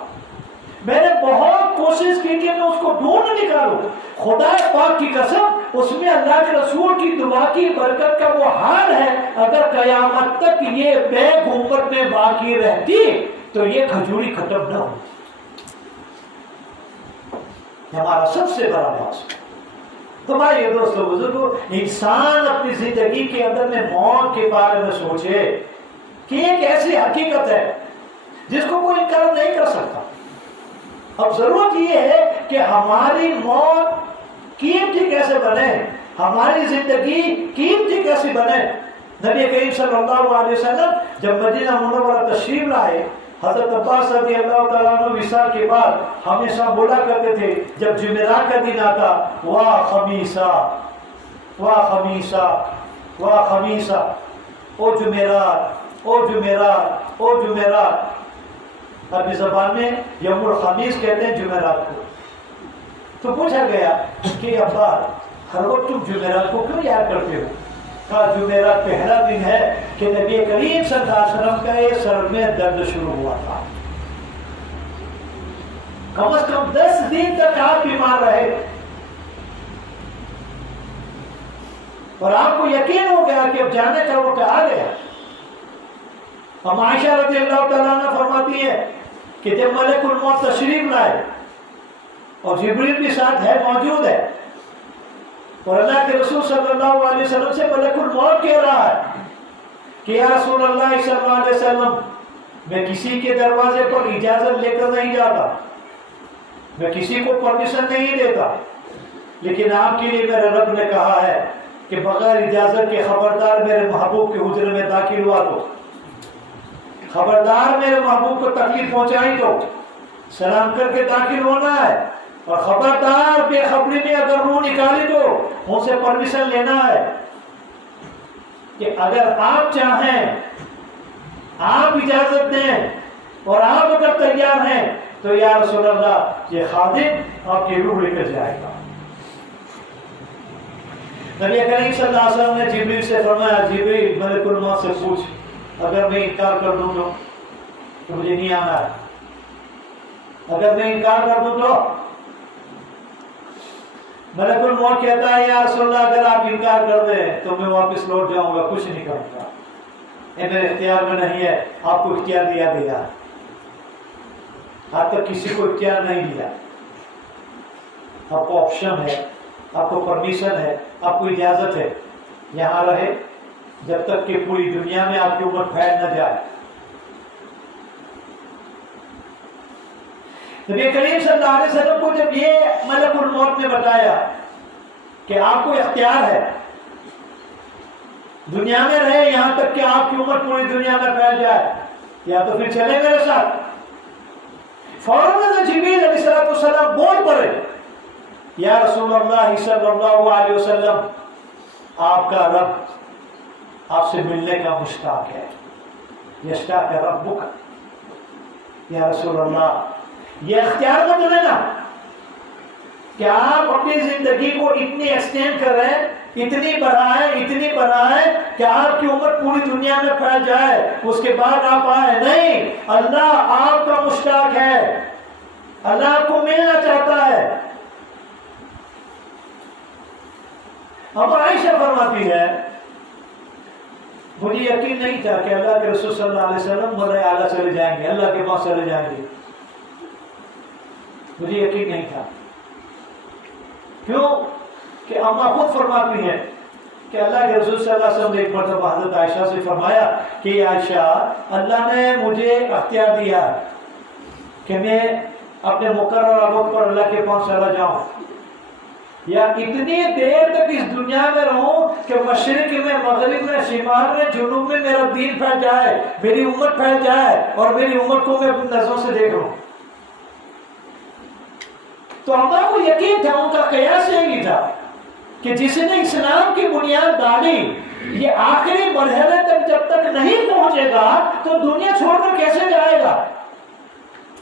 میں نے بہت کوشش کی کہ میں اس کو ڈھونڈ نکالوں، خدا پاک کی قسم اس میں اللہ کے رسول کی دعا کی برکت کا وہ حال ہے، اگر قیامت تک یہ بیگ امت میں باقی رہتی تو یہ کھجوری ختم نہ ہوتی۔ ہمارا سب سے بڑا لاس ہے۔ تو بھائی دوستو بزرگو، انسان اپنی زندگی کے اندر میں موت کے بارے میں سوچے کہ ایک ایسی حقیقت ہے جس کو کوئی انکار نہیں کر سکتا۔ اب ضرورت یہ ہے کہ ہماری موت قیمتی کیسے بنے، ہماری زندگی قیمتی کیسے بنے۔ نبی کریم صلی اللہ علیہ وسلم جب مدینہ منورہ تشریف لائے، حضرت عباس رضی اللہ تعالیٰ عنہ وصال کے بعد ہمیشہ بولا کرتے تھے جب جمعرات کا دن آتا، واہ خمیسہ واہ خمیسہ واہ خمیسہ، او جمعرات او جمعرات او جمعرات۔ عربی زبان میں یوم الخمیس کہتے ہیں جمعرات کو۔ تو پوچھا گیا کہ ابا ہر وقت تم جمعرات کو کیوں یاد کرتے ہو؟ کہا جمعرات پہلا دن ہے کہ نبی کریم صلی اللہ علیہ وسلم کا یہ سر میں درد شروع ہوا تھا، کم از کم 10 دن تک آپ بیمار رہے اور آپ کو یقین ہو گیا کہ اب جانے کا وقت آ گیا۔ ہم عائشہ رضی اللہ تعالیٰ عنہ فرماتی ہے کہ جب ملک الموت تشریف لائے اور جبریل بھی ساتھ ہے، موجود ہے، اور اللہ کے رسول صلی اللہ علیہ وسلم سے ملک الموت کہہ رہا ہے کہ یا رسول اللہ صلی اللہ علیہ وسلم، میں کسی کے دروازے پر اجازت لے کر نہیں جاتا، میں کسی کو پرمیشن نہیں دیتا، لیکن آپ کے لیے میرے رب نے کہا ہے کہ بغیر اجازت کے خبردار میرے محبوب کے حجرے میں داخل ہوا تو، خبردار میرے محبوب کو تکلیف پہنچائی تو سلام کر کے داخل ہونا ہے، اور خبردار بے خبری میں اگر روح نکالی تو ان سے پرمیشن لینا ہے کہ اگر آپ چاہیں، آپ اجازت دیں اور آپ اگر تیار ہیں تو یا رسول اللہ یہ خادم آپ کی روح لے کر جائے گا۔ نبی کریم صلی اللہ علیہ وسلم نے جبریل سے فرمایا، جبریل ملک الموت سے پوچھ اگر میں انکار کر دوں تو مجھے نہیں آنا ہے، اگر میں انکار کر دوں تو ملک الموت کہتا ہے یا رسول اللہ اگر آپ انکار کر دیں تو میں واپس لوٹ جاؤں گا، کچھ نہیں کروں گا، یہ میرے اختیار میں نہیں ہے، آپ کو اختیار دیا گیا ہے، آپ تک کسی کو اختیار نہیں دیا، آپ کو آپشن ہے، آپ کو پرمیشن ہے، آپ کو اجازت ہے، یہاں رہے جب تک کہ پوری دنیا میں آپ کی امت پھیل نہ جائے۔ نبی کریم صلی اللہ علیہ وسلم کو جب یہ ملک الموت نے بتایا کہ آپ کو اختیار ہے، دنیا میں رہے یہاں تک کہ آپ کی امت پوری دنیا میں پھیل جائے، یا تو پھر چلے میرے ساتھ، فوراً جبریل علیہ السلام بول پڑے یا رسول اللہ صلی اللہ علیہ وسلم آپ کا رب آپ سے ملنے کا مشتاق ہے. یشتاق ربک. یا رسول اللہ یہ اختیار مت لینا کہ آپ اپنی زندگی کو اتنی ایکسٹینڈ کر رہے ہیں، اتنی بڑھائیں کہ آپ کی عمر پوری دنیا میں پھیل جائے، اس کے بعد آپ آئے. نہیں، اللہ آپ کا مشتاق ہے، اللہ آپ کو ملنا چاہتا ہے. اب عائشہ فرماتی ہے مجھے یقین نہیں تھا کہ اللہ کے رسول صلی اللہ علیہ وسلم مرے اعلیٰ چلے جائیں گے، اللہ کے پاس چلے جائیں گے. مجھے یقین نہیں تھا. کیوں کہ اما خود فرماتی ہیں کہ اللہ کے رسول صلی اللہ علیہ وسلم نے ایک مرتبہ حضرت عائشہ سے فرمایا کہ عائشہ اللہ نے مجھے اختیار دیا کہ میں اپنے مقررہ وقت پر اللہ کے پاس چلا جاؤں، یا اتنی دیر تک اس دنیا میں رہوں کہ مشرق میں، مغرب میں، شمال میں، جنوب میں میرا دین پھیل جائے، میری امت پھیل جائے اور میری امت کو میں اپنی نظروں سے دیکھ رہا ہوں. تو اللہ کو یقین تھا، ان کا قیاس یہی تھا کہ جس نے اسلام کی بنیاد ڈالی یہ آخری مرحلے تک جب تک نہیں پہنچے گا تو دنیا چھوڑ کر کیسے جائے گا.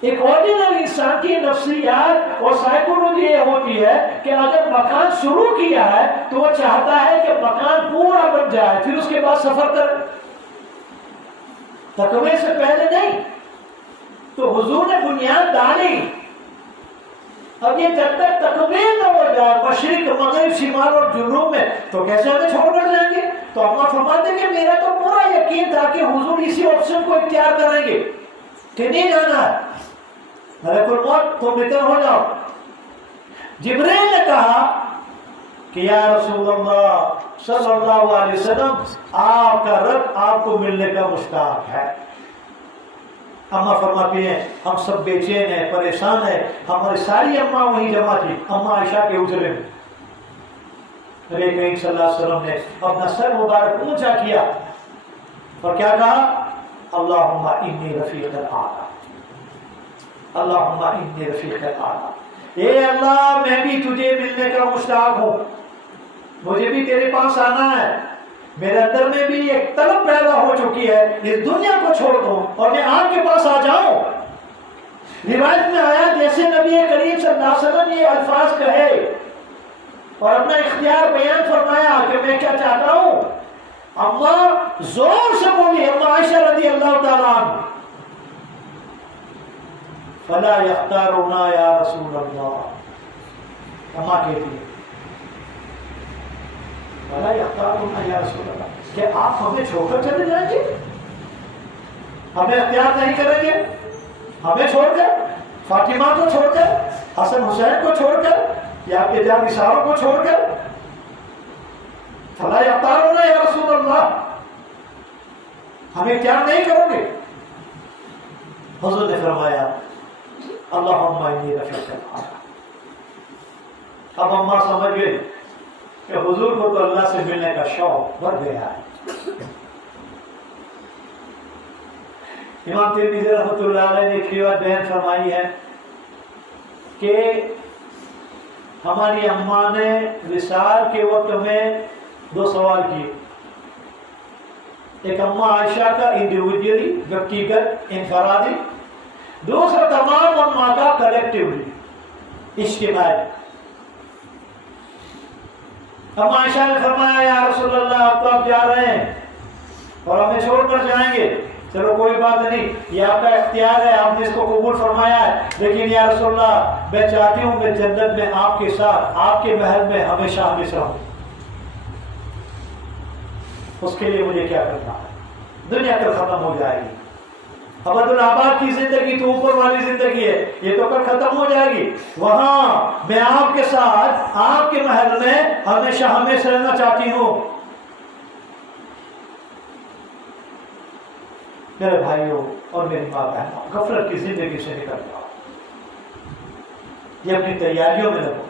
ایک آرڈینل انسان کی نفسیات اور سائیکولوجی یہ ہوتی ہے کہ اگر مکان شروع کیا ہے تو وہ چاہتا ہے کہ مکان پورا بن جائے، پھر اس کے بعد سفر کر، تکمیل سے پہلے نہیں. تو حضور نے بنیاد ڈالی، اب یہ جب تک تکمیل نہ ہو جائے مشرق، مغرب، شمال اور جنوب میں تو کیسے ہمیں چھوڑ کر جائیں گے. تو اما فرماتے کہ میرا تو پورا یقین تھا کہ حضور اسی آپشن کو اختیار کریں گے کہ نہیں جانا ہے، ملک الموت تم ریٹرن ہو جاؤ. جبریل نے کہا کہ یا رسول اللہ صلی اللہ علیہ وسلم آپ کا رب آپ کو ملنے کا مشتاق ہے. اما فرماتی ہیں ہم سب بے چین ہیں، پریشان ہیں. ہماری ساری اماں وہیں جمع تھی اما عائشہ کے اجرے میں. نبی کریم صلی اللہ علیہ وسلم نے اپنا سر مبارک اونچا کیا اور کیا کہا؟ اللہم انی رفیق الاعلی، اللہم انی رفیق الاعلی. اے اللہ میں بھی تجھے ملنے کا مشتاق ہوں، مجھے بھی تیرے پاس آنا ہے. میرے اندر میں بھی ایک طلب پیدا ہو چکی ہے اس دنیا کو چھوڑ دوں اور میں آپ کے پاس آ جاؤں. روایت میں آیا جیسے نبی کریم صلی اللہ علیہ وسلم یہ الفاظ کہے اور اپنا اختیار بیان فرمایا کہ میں کیا چاہتا ہوں، اما زور سے بولی، اما عائشہ رضی اللہ تعالیٰ عنہ، فلا یختارنا یا رسول اللہ. اما کہتی ہے فلا یختارنا یا رسول اللہ، کہ آپ ہمیں چھوڑ کر چلے جائیں گے، ہمیں اختیار نہیں کریں گے، ہمیں چھوڑ کر، فاطمہ کو چھوڑ کر، حسن حسین کو چھوڑ کر، یا آپ کے جان نثار کو چھوڑ کر. فلا یختارنا یا رسول اللہ، ہمیں اختیار نہیں کرو گے. حضور نے فرمایا اللہم انی رفیق الاعلی. اب اماں سمجھ گئے کہ حضور کو تو اللہ سے ملنے کا شوق بڑھ گیا ہے. امام ترمذی رحمۃ اللہ علیہ نے ایک روایت بیان فرمائی ہے کہ ہماری اماں نے وصال کے وقت میں 2 سوال کیے. ایک اماں عائشہ کا انڈیویجولی، ویکتیگت، انفرادی، دوسرا تمام اماں کا کلیکٹیولی، اجتماعی. اماں عائشہ نے فرمایا یا رسول اللہ آپ تو آپ جا رہے ہیں اور ہمیں چھوڑ کر جائیں گے، چلو کوئی بات نہیں، یہ آپ کا اختیار ہے، آپ نے اس کو قبول فرمایا ہے، لیکن یا رسول اللہ میں چاہتی ہوں میں جنت میں آپ کے ساتھ، آپ کے محل میں ہمیشہ ہمیشہ رہوں. اس کے لیے مجھے کیا کرنا ہے؟ دنیا کل ختم ہو جائے گی، ابد الآباد کی زندگی تو اوپر والی زندگی ہے، یہ تو کل ختم ہو جائے گی. وہاں میں آپ کے ساتھ آپ کے محل میں ہمیشہ ہمیشہ رہنا چاہتی ہوں. میرے بھائیوں اور میری ماں بہنوں، غفلت کی زندگی سے نکل جاؤ، یہ اپنی تیاریوں میں لگو.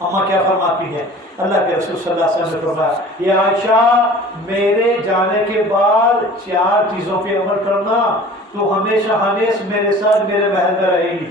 اماں کیا فرماتی ہیں؟ اللہ کے رسول صلی اللہ علیہ وسلم نے فرمایا یہ عائشہ میرے جانے کے بعد 4 چیزوں پہ عمل کرنا تو ہمیشہ ہمیشہ میرے ساتھ میرے محل میں رہے گی.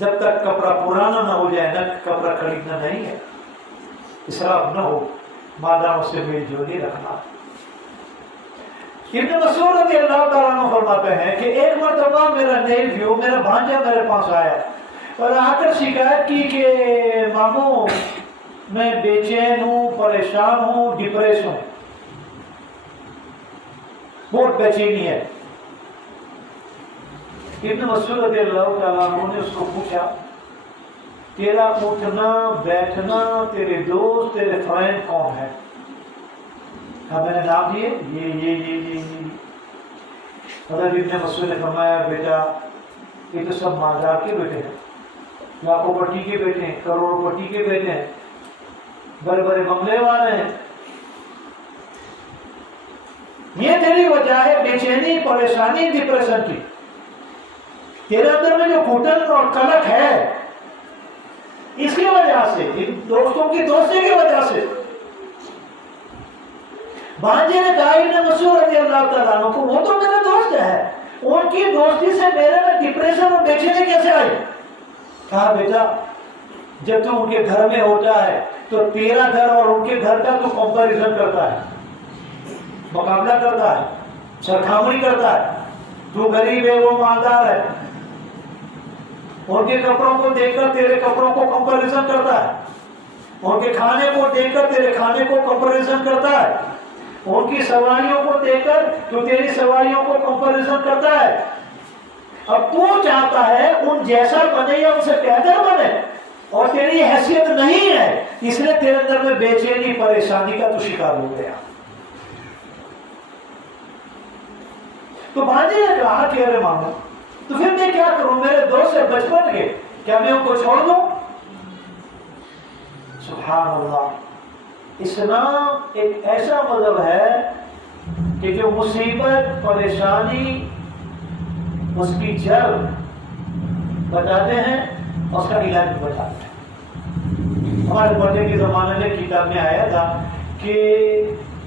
جب تک کپڑا پرانا نہ ہو جائے نہ کپڑا خریدنا نہیں ہے، اسراف نہ ہو، مادام اس سے میل جول نہیں رکھنا۔ ابن مسعود رضی اللہ تعالیٰ عنہ فرماتے ہیں کہ ایک مرتبہ میرا نیفیو، میرا بھانجا میرے پاس آیا اور آ کر شکایت کی کہ ماموں میں بے چین ہوں، پریشان ہوں، ڈپریس ہوں، بہت بے چینی ہے۔ ابن مسعود رضی اللہ تعالیٰ عنہ نے اس کو پوچھا تیرا اٹھنا بیٹھنا، تیرے دوست، تیرے فرینڈ کون ہے؟ ہاں میں نے نام دیے یہ حضرت ابن مسعود نے فرمایا بیٹا یہ تو سب مالدار کے بیٹے ہیں، لاکھوں پٹی کے بیٹے ہیں، کروڑوں پٹی کے بیٹے ہیں، بڑے بڑے بنگلے والے ہیں، یہ تیری وجہ ہے بے چینی، پریشانی، ڈپریشن کی۔ تیرے اندر میں جو گھٹن اور کلک ہے اس کی وجہ سے، ان دوستوں کی دوستی کی وجہ سے۔ بھانجے نے کہا ابن مسعود رضی اللہ تعالیٰ عنہ کو وہ تو میرے دوست ہے، ان کی دوستی سے میرے میں ڈپریشن اور بے چینی کیسے آئی؟ کہا بیٹا جب تو ان کے گھر میں ہوتا ہے تو تیرا گھر اور ان کے گھر کا تو کمپیریزن کرتا ہے، مقابلہ کرتا ہے، سرخامری کرتا ہے، تو غریب ہے وہ مالدار ہے، ان کے کپڑوں کو دیکھ کر تیرے کپڑوں کو کمپیریزن کرتا ہے، ان کے کھانے کو دیکھ کر تیرے کھانے کو کمپیریزن کرتا ہے، ان کی سواریوں کو دیکھ کر تو تیری سواریوں کو کمپیریزن کرتا ہے۔ اب تو چاہتا ہے ان جیسا بنے یا ان سے بہتر بنے، اور تیری حیثیت نہیں ہے، اس لیے تیرے اندر میں بے چینی پریشانی کا تو شکار ہو گیا۔ تو بھانجے نے کہا کہ ارے ماموں تو پھر میں کیا کروں، میرے دوست سے بچپن کے، کیا میں ان کو چھوڑ دوں؟ سبحان اللہ، اسلام ایک ایسا مذہب ہے کہ جو مصیبت پریشانی اس کی جڑ بتاتے ہیں اور اس کا علاج بھی بتاتے ہیں۔ ہمارے پردے کے زمانے میں کتاب میں آیا تھا کہ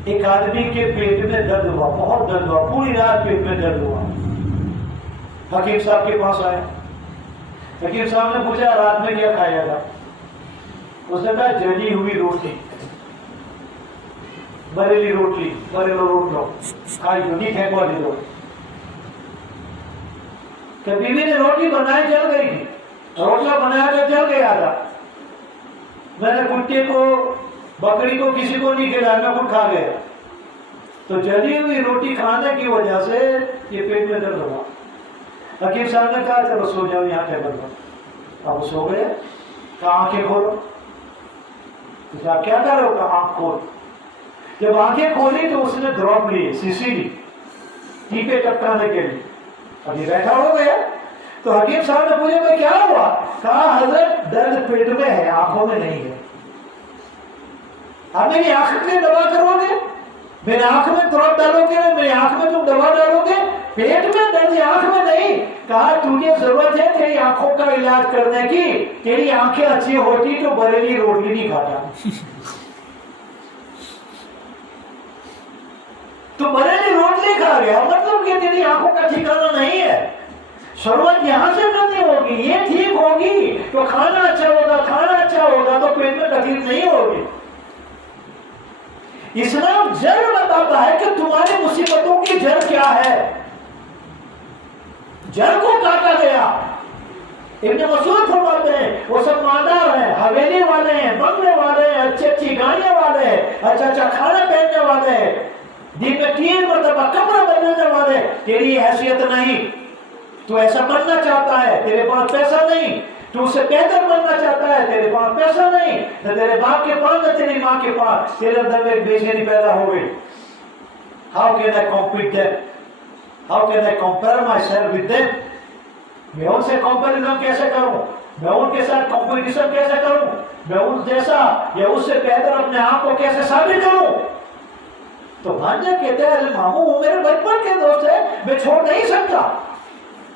ایک آدمی کے پیٹ میں درد ہوا، بہت درد ہوا، پوری رات پیٹ میں درد ہوا، حکیم صاحب کے پاس آئے، حکیم صاحب نے پوچھا رات میں کیا کھایا تھا؟ اس نے کہا جلی ہوئی روٹی، بریلی روٹی، بریلو روٹلو کھائی جو نہیں پھینکوا دے دو۔ کہ بیوی نے روٹی بنائی جل گئی تھی، روٹلا بنایا تو جل گیا تھا، میں نے کتے کو بکری کو کسی کو نہیں کھلایا، میں خود کھا گیا، تو جلی ہوئی روٹی کھانے کی وجہ سے یہ پیٹ میں درد ہوا۔ حکیم صاحب نے کہا چلو سو جاؤ یہاں ٹیبل پر۔ اب سو گئے، کہا آنکھیں کھولو۔ کیا کر رہے ہو؟ کہا آنکھ کھول۔ جب آنکھیں کھولی تو اس نے ڈراپ لی، سیسی لی ٹیپے ٹپکانے کے لیے، ابھی بیٹھا ہو گیا۔ تو حکیم صاحب نے پوچھا کہ کیا ہوا؟ کہا حضرت درد پیٹ میں ہے، آنکھوں میں نہیں ہے۔ آپ میری آنکھ میں دوا کرو گے، میرے آنکھ میں ڈراپ ڈالو گے، میری آنکھ میں تم دوا ڈالو گے، پیٹ میں درد آنکھ میں نہیں۔ کہا تجھے ضرورت ہے تیری آنکھوں کا علاج کرنے کی، تیری آنکھیں اچھی ہوتی تو بریلی روٹی نہیں کھاتا۔ تو بریلی روٹی کھا گیا، مطلب کہ تیری آنکھوں کا ٹھکانا نہیں ہے۔ شروعات یہاں سے کرنی ہوگی، یہ ٹھیک ہوگی تو کھانا اچھا ہوگا، کھانا اچھا ہوگا تو پیٹ میں تکلیف نہیں ہوگی۔ اسلام جڑ بتاتا ہے کہ تمہاری مصیبتوں کی جڑ کیا ہے، جڑ کو کاٹا گیا۔ ابن مسعود فرماتے ہیں وہ سب مالدار ہیں، حویلی والے ہیں، بنگلے والے ہیں، اچھی اچھی گاڑیاں والے ہیں، اچھا اچھا کھانا پہننے والے ہیں، دن میں 3 مرتبہ کپڑا بدلنے والے۔ تیری حیثیت نہیں، تو ایسا بننا چاہتا ہے، تیرے پاس پیسہ نہیں، تو اس سے بہتر بننا چاہتا ہے، تیرے پاس پیسہ نہیں، نہ تیرے باپ کے پاس نہ تیری ماں کے پاس، تیرے اندر میں ایک بے چینی پیدا ہو گئی۔ How can I compete them? How can I compare myself with them? میں ان سے کمپیریزن کیسے کروں؟ میں ان کے ساتھ کمپٹیشن کیسے کروں؟ میں ان جیسا یا اس سے بہتر اپنے آپ کو کیسے ثابت کروں؟ تو بھانجا کہتے ہیں ماموں وہ میرے بچپن کے دوست ہے، میں چھوڑ نہیں سکتا۔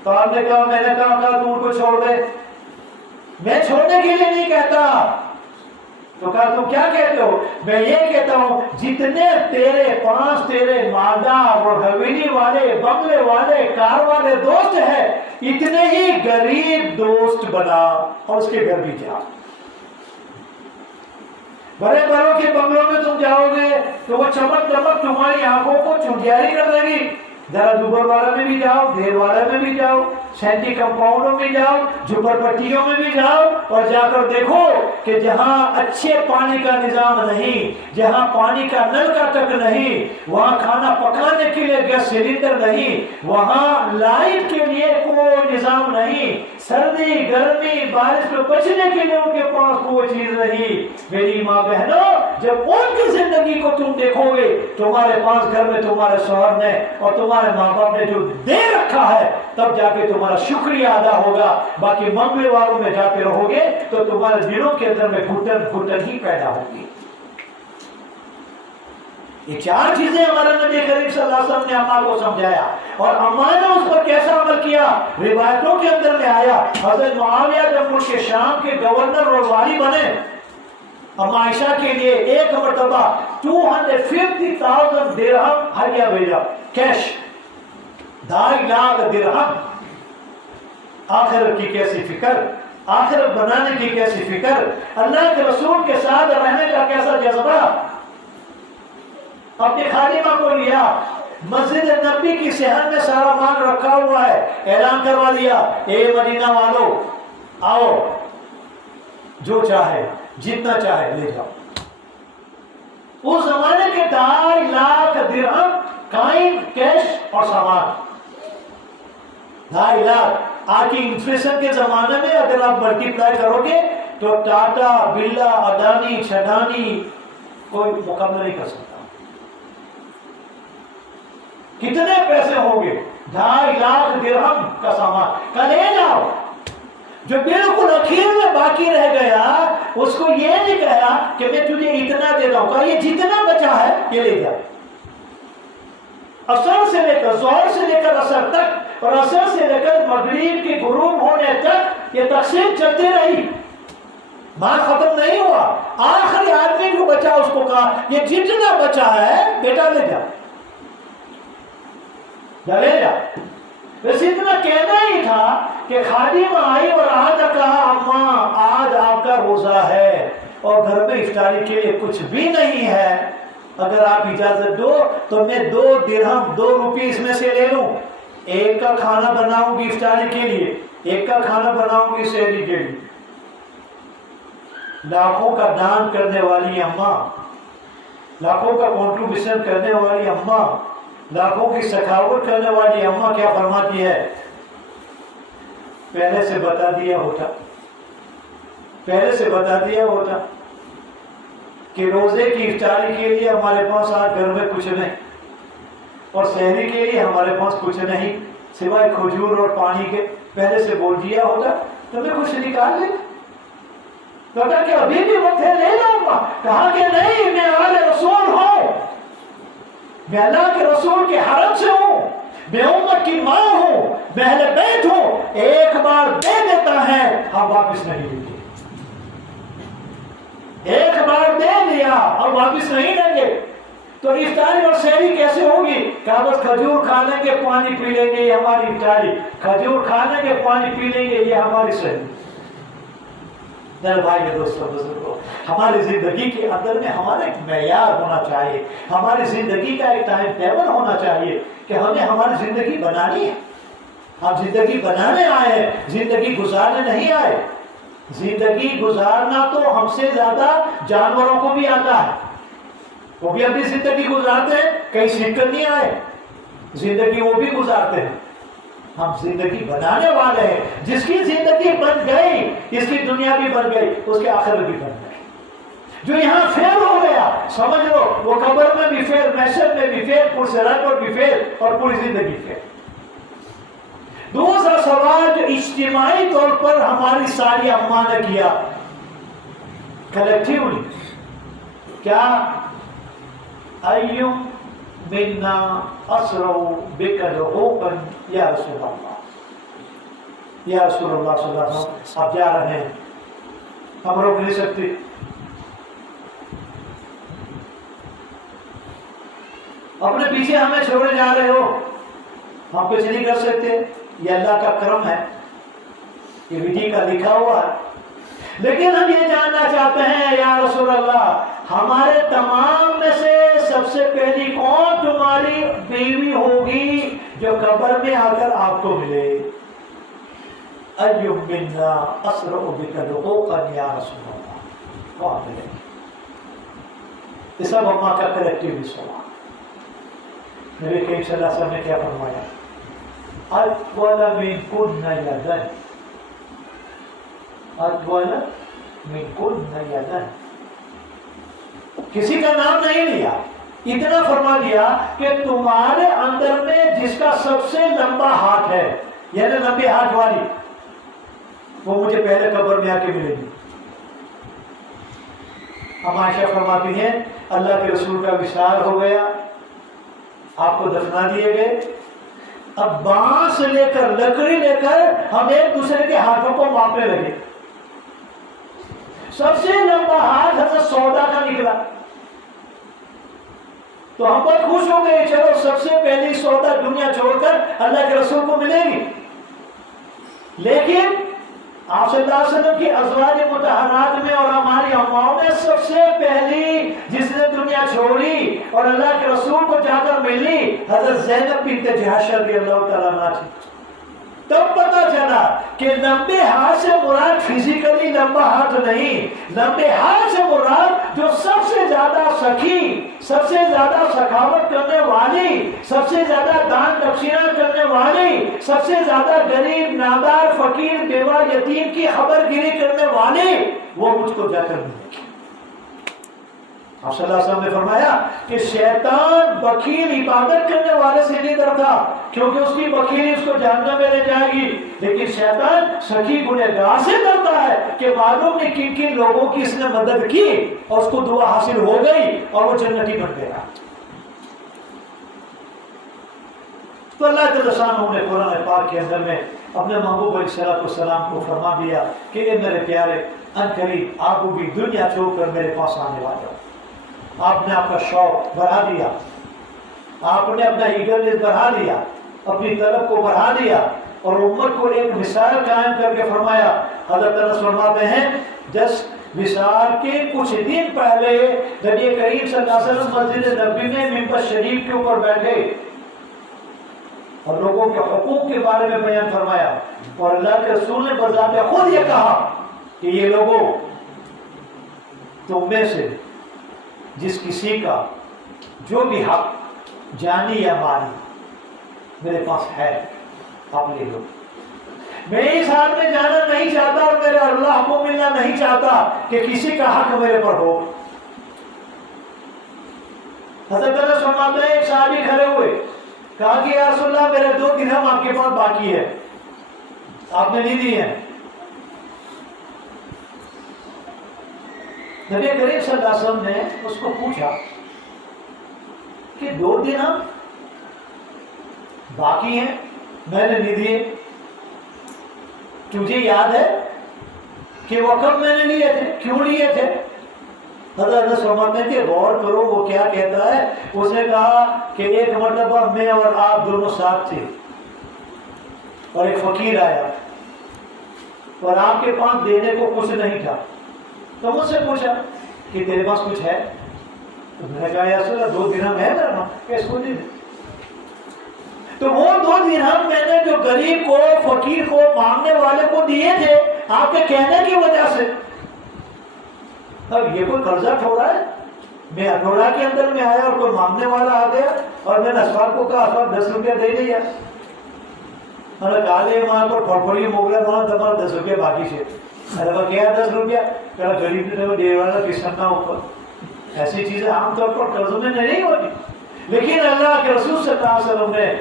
تو آپ نے کہا، میں نے کہا تو ان کو چھوڑ دے۔ میں چھوڑنے کے لیے نہیں کہتا، تو کہا تم کیا کہتے ہو؟ میں یہ کہتا ہوں جتنے تیرے 5 تیرے مالدار اور حویلی والے بنگلے والے کار والے دوست ہیں اتنے ہی غریب دوست بنا اور اس کے گھر بھی جا. بڑے بڑوں کے بنگلوں میں تم جاؤ گے تو وہ چمک چمک تمہاری آنکھوں کو چنگیاری کر دے گی. ذرا دوبر والا میں بھی جاؤ، دیر والا میں بھی جاؤ، سینٹی کمپاؤنڈوں میں جاؤ، جھپر پٹیوں میں بھی جاؤ اور جا کر دیکھو کہ جہاں اچھے پانی کا نظام نہیں، جہاں پانی کا نل کا تک نہیں، وہاں کھانا پکانے کے لیے گیس سلنڈر نہیں، وہاں لائٹ کے لیے کوئی نظام نہیں، سردی گرمی بارش میں بچنے کے لیے ان کے پاس کوئی چیز نہیں. میری ماں بہنوں، جب ان کی زندگی کو تم دیکھو گے، تمہارے پاس گھر میں تمہارے شوہر نے اور تمہارے ماں باپ نے جو دے رکھا ہے تب جا کے تمہارا شکریہ ادا ہوگا. باقی منگلے والوں میں جاتے رہو گے تو تمہارے دلوں کے اندر میں گھٹن گھٹن ہی پیدا ہوگی. یہ 4 چیزیں ہمارے نبی کریم صلی اللہ علیہ وسلم نے اماں کو سمجھایا اور اماں نے اس پر کیسا عمل کیا. روایتوں کے اندر میں آیا حضرت معاویہ جب ملک شام کے گورنر اور والی بنے، اما عائشہ کے لیے ایک مرتبہ 250,000 درہم ہدیہ بھیجا، کیش 2.5 لاکھ درہم. آخرت کی کیسی فکر، آخرت بنانے کی کیسی فکر، اللہ کے رسول کے ساتھ رہنے کا کیسا جذبہ. اپنی خادمہ کو لیا، مسجد نبی کی صحن میں سارا مال رکھا ہوا ہے، اعلان کروا دیا، اے مدینہ والو آؤ، جو چاہے جتنا چاہے لے جاؤ. اس زمانے کے 2.5 لاکھ درہم کائن، کیش اور سامان. 2.5 لاکھ آج کی انفلیشن کے زمانے میں اگر آپ ملٹی پلائی کرو گے تو ٹاٹا برلا اڈانی چھڈانی کوئی مقابلہ نہیں کر سکتا. کتنے پیسے ہوں گے؟ 2.5 لاکھ درہم کا سامان کا لے جاؤ. جو بالکل اخیر میں باقی رہ گیا اس کو یہ نہیں کہا کہ میں تجھے اتنا دے رہا ہوں، کہا یہ جتنا بچا ہے یہ لے جا. عصر سے لے کر ظہر سے لے کر عصر تک اور عصر سے لے کر مغرب کے غروب ہونے تک یہ تقسیم چلتی رہی، مال ختم نہیں ہوا. آخری آدمی جو بچا اس کو کہا یہ جتنا بچا ہے بیٹا لے جا، لے جا. بس اتنا کہنا ہی تھا کہ خادم آئی اور آج کہا اماں آج آپ کا روزہ ہے اور گھر میں افطاری کے لیے کچھ بھی نہیں ہے، اگر آپ اجازت دو تو میں 2 درہم 2 روپے اس میں سے لے لوں، ایک کا کھانا بناؤں گی افطاری کے لیے، ایک کا کھانا بناؤں گی سحری کے لیے. لاکھوں کا دان کرنے والی اماں، لاکھوں کا کنٹریبیوشن کرنے والی اماں، لاکھوں کی سخاوت کرنے والی اماں کیا فرماتی ہے؟ پہلے سے بتا دیا ہوتا، پہلے سے بتا دیا ہوتا کہ روزے کی افطاری کے لیے ہمارے پاس آج گھر میں کچھ نہیں اور سحری کے لیے ہمارے پاس کچھ نہیں سوائے کھجور اور پانی کے. پہلے سے بول دیا ہوتا تو میں کچھ نکال لے. کہا کہ ابھی بھی وقت ہے لے جاؤں گا. کہا کہ نہیں، میں آل رسول ہوں، میں اللہ کے رسول کے حرم سے ہوں، میں امت کی ماں ہوں، میں اہل بیت ہوں، ایک بار دے دیتا ہے ہم واپس نہیں لیں گے. ایک بار دے دیا اب واپس نہیں لیں گے. تو افطاری اور سحری کیسے ہوگی؟ کہا بس کھجور کھا لیں گے پانی پی لیں گے یہ ہماری افطاری، کھجور کھا لیں گے پانی پی لیں گے یہ ہماری سحری. بھائی دوستوں بزرگوں، ہماری زندگی کے اندر میں ہمارا ایک معیار ہونا چاہیے، ہماری زندگی کا ایک ٹائم ٹیبل ہونا چاہیے کہ ہمیں ہماری زندگی بنانی ہے. ہم زندگی بنانے آئے ہیں، زندگی گزارنے نہیں آئے. زندگی گزارنا تو ہم سے زیادہ جانوروں کو بھی آتا ہے، وہ بھی اپنی زندگی گزارتے ہیں، کہیں سیکھ کر نہیں آئے، زندگی وہ بھی گزارتے ہیں. ہم زندگی بنانے والے ہیں. جس کی زندگی بن گئی اس کی دنیا بھی بن گئی، اس کے آخرت بھی بن گئی. جو یہاں فیل ہو گیا سمجھ لو وہ قبر میں بھی فیل، محشر میں بھی فیل، پرصراط پر بھی فیل اور پوری زندگی فیل. دوسرا سوال جو اجتماعی طور پر ہماری ساری اماں نے کیا کلیکٹیولی، کیا ایوم منا اسرع بک رعوبا یا رسول اللہ، یا رسول اللہ صلی اللہ علیہ وسلم آپ جا رہے ہیں، ہم روک نہیں سکتے، اپنے پیچھے ہمیں چھوڑے جا رہے ہو، ہم کچھ نہیں کر سکتے، یہ اللہ کا کرم ہے، یہ ویڈی کا لکھا ہوا ہے۔ لیکن ہم یہ جاننا چاہتے ہیں یا رسول اللہ، ہمارے تمام میں سے سب سے پہلی کون تمہاری بیوی ہوگی جو قبر میں آ کر آپ کو ملے؟ ایُّ منا اسرع بک لحوقا یا رسول اللہ، کون ملے؟ یہ سب اماں کا کلیکٹیو سوال۔ نبی کریم صلی اللہ علیہ وسلم نے کیا فرمایا؟ اطول منکن یدن، اطول منکن یدن، کسی کا نام نہیں لیا، اتنا فرما دیا کہ تمہارے اندر میں جس کا سب سے لمبا ہاتھ ہے، یعنی لمبے ہاتھ والی، وہ مجھے پہلے قبر میں آ کے ملے گی۔ ہم عائشہ فرماتی ہیں اللہ کے رسول کا وصال ہو گیا، آپ کو دفنا دیے گئے، اب بانس لے کر لکڑی لے کر ہم ایک دوسرے کے ہاتھوں کو ماپنے لگے۔ سب سے لمبا ہاتھ حضرت سودا کا نکلا، تو ہم بہت خوش ہو گئے، چلو سب سے پہلی سودا دنیا چھوڑ کر اللہ کے رسول کو ملے گی۔ لیکن آپ صلی اللہ علیہ وسلم کی ازواج مطہرات میں اور ہماری اماؤں میں سب سے پہلی جس نے دنیا چھوڑی اور اللہ کے رسول کو جا کر ملی، حضرت زینب بنت جحش رضی اللہ تعالیٰ عنہا تھی۔ تب پتا چلا کہ لمبے ہاتھ سے مراد فزیکلی لمبا ہاتھ نہیں، لمبے ہاتھ سے مراد جو سب سے زیادہ سخی، سب سے زیادہ سخاوت کرنے والی، سب سے زیادہ دان دکشینہ کرنے والی، سب سے زیادہ غریب نادار فقیر بیوہ یتیم کی خبر گیری کرنے والی، وہ مجھ کو جا کر ملے گی۔ آپ صلی اللہ علیہ وسلم نے فرمایا کہ شیطان بخیل عبادت کرنے والے سے نہیں ڈرتا، کیونکہ اس کی بخیلی اس کو جہنم میں لے جائے گی، لیکن شیطان سخی گنہگار سے ڈرتا ہے کہ معلوم نہیں کن کن لوگوں کی اس نے مدد کی اور اس کو دعا حاصل ہو گئی اور وہ جنتی بن گیا۔ تو اللہ کے رسول نے قرآن پاک کے اندر میں اپنے محبوب علیہ السلام کو فرما دیا کہ اے میرے پیارے، ان قریب آپ کو بھی دنیا چھوڑ کر میرے پاس آنے والے ہو۔ آپ نے آپ کا شوق بڑھا دیا، آپ نے اپنا ایگرنس بڑھا دیا، اپنی طلب کو بڑھا دیا اور امت کو ایک مثال قائم کر کے فرمایا۔ حضرت انس فرماتے ہیں جس وصال کے کچھ دن پہلے نبی کریم صلی اللہ علیہ وسلم مسجد نبوی میں ممبر شریف کے اوپر بیٹھے اور لوگوں کے حقوق کے بارے میں بیان فرمایا، اور اللہ کے رسول نے بذات خود یہ کہا کہ یہ لوگوں، تم میں سے جس کسی کا جو بھی حق جانی یا مالی میرے پاس ہے آپ لے لو۔ میں اس حال میں جانا نہیں چاہتا اور میرے اللہ کو ملنا نہیں چاہتا کہ کسی کا حق میرے پر ہو۔ حضرت انس فرماتے ہیں ایک صحابی کھڑے ہوئے، کہا کہ یا رسول اللہ میرے 2 درہم آپ کے پاس باقی ہے، آپ نے نہیں دی ہے۔ نبی کریم صلی اللہ علیہ وسلم نے اس کو پوچھا کہ 2 درہم باقی ہیں، میں نے نہیں دیے، تجھے یاد ہے کہ وہ کب میں نے لیے تھے، کیوں لیے تھے؟ حضرت انس فرماتے ہیں کہ غور کرو وہ کیا کہتا ہے۔ اس نے کہا کہ ایک مرتبہ میں اور آپ دونوں ساتھ تھے اور ایک فقیر آیا اور آپ کے پاس دینے کو کچھ نہیں تھا، تو مجھ سے پوچھا کہ تیرے پاس کچھ ہے؟ تو میں نے کہا یا رسول اللہ 2 درہم ہے میرے پاس، کہ اس کو دے دے۔ تو وہ 2 درہم میں نے جو غریب کو، فقیر کو، مانگنے والے کو دیے تھے آپ کے کہنے کی وجہ سے۔ اب یہ کوئی قرضہ ٹھوڑا ہے؟ میں اٹھوڑا کے اندر میں آیا اور کوئی مانگنے والا آ گیا اور میں نے اسفار کو کہا اسفار 10 روپیہ دے دیا، میں نے کہا لے وہاں پر پھڑپڑی موگلے وہاں تمہارا 10 روپیہ باقی سے، میں نے کہا 10 روپیہ، کہا غریب نے دے والا قسم نہ اوپر۔ ایسی چیزیں عام طور پر قرضوں میں نہیں ہوتی، لیکن اللہ کے رسول صلی اللہ علیہ وسلم نے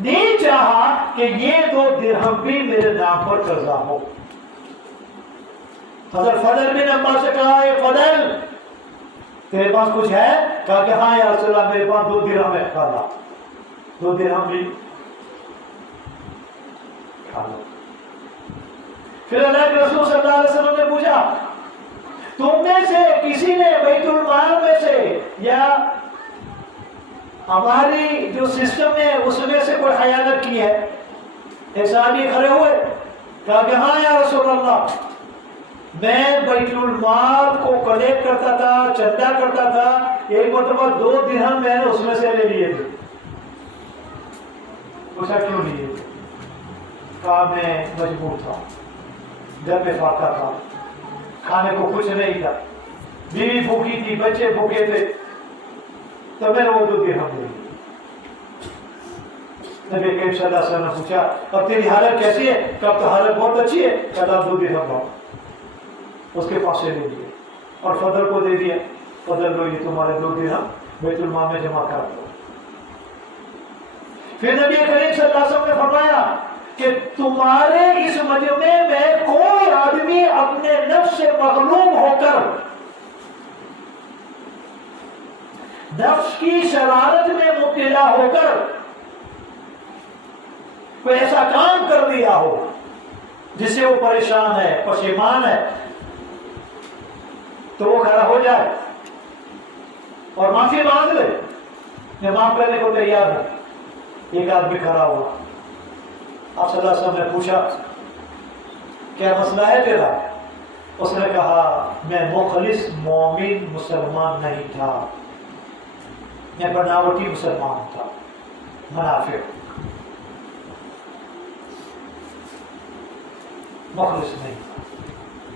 نہیں چاہا کہ یہ 2 درہم بھی میرے نام پر قرضہ ہو۔ حضرت فضل بن عباس سے کہا اے فضل تیرے پاس کچھ ہے؟ کہا کہ ہاں یا رسول اللہ میرے پاس 2 درہم ہے، کھا 2 درہم بھی کھا لو۔ پھر اللہ کے رسول صلی اللہ علیہ وسلم نے پوچھا تم میں سے کسی نے بیت المال میں سے یا ہماری جو سسٹم ہے اس میں سے کوئی خیانت کی ہے؟ ایک صحابی کھڑے ہوئے، کہا کہ ہاں یا رسول اللہ، میں بیت المال کو کلیکٹ کرتا تھا، چندہ کرتا تھا، ایک مرتبہ 2 درہم میں نے اس میں سے لے لیے تھے۔ پوچھا کیوں لیے؟ کہا میں مجبور تھا، گھر میں فاقہ تھا، کھانے کو کچھ نہیں تھا، بیوی بھوکی تھی، بچے بھوکے تھے، تو میں نے وہ 2 درہم لے لیے۔ نبی کریم صلی اللہ علیہ وسلم نے پوچھا اب تیری حالت کیسی ہے؟ کب تو حالت بہت اچھی ہے، کہا 2 درہم لاؤ۔ اس کے پاس سے لے لیے اور فضل کو دے دیا، فضل لو یہ تمہارے 2 درہم بیت المال میں جمع کر دو۔ پھر نبی کریم صلی اللہ علیہ وسلم نے فرمایا کہ تمہارے اس مجمع میں کوئی آدمی اپنے نفس سے مغلوب ہو کر، نفس کی شرارت میں مبتلا ہو کر کوئی ایسا کام کر دیا ہو جس سے وہ پریشان ہے، پشیمان ہے، تو وہ کھڑا ہو جائے اور معافی مانگ لے، میں معاف کرنے کو تیار ہوں۔ ایک آدمی کھڑا ہوا، آپ صلی اللہ علیہ وسلم نے پوچھا کیا مسئلہ ہے تیرا؟ اس نے کہا میں مخلص مومن مسلمان نہیں تھا، میں بناوٹی مسلمان تھا، منافق، مخلص نہیں تھا،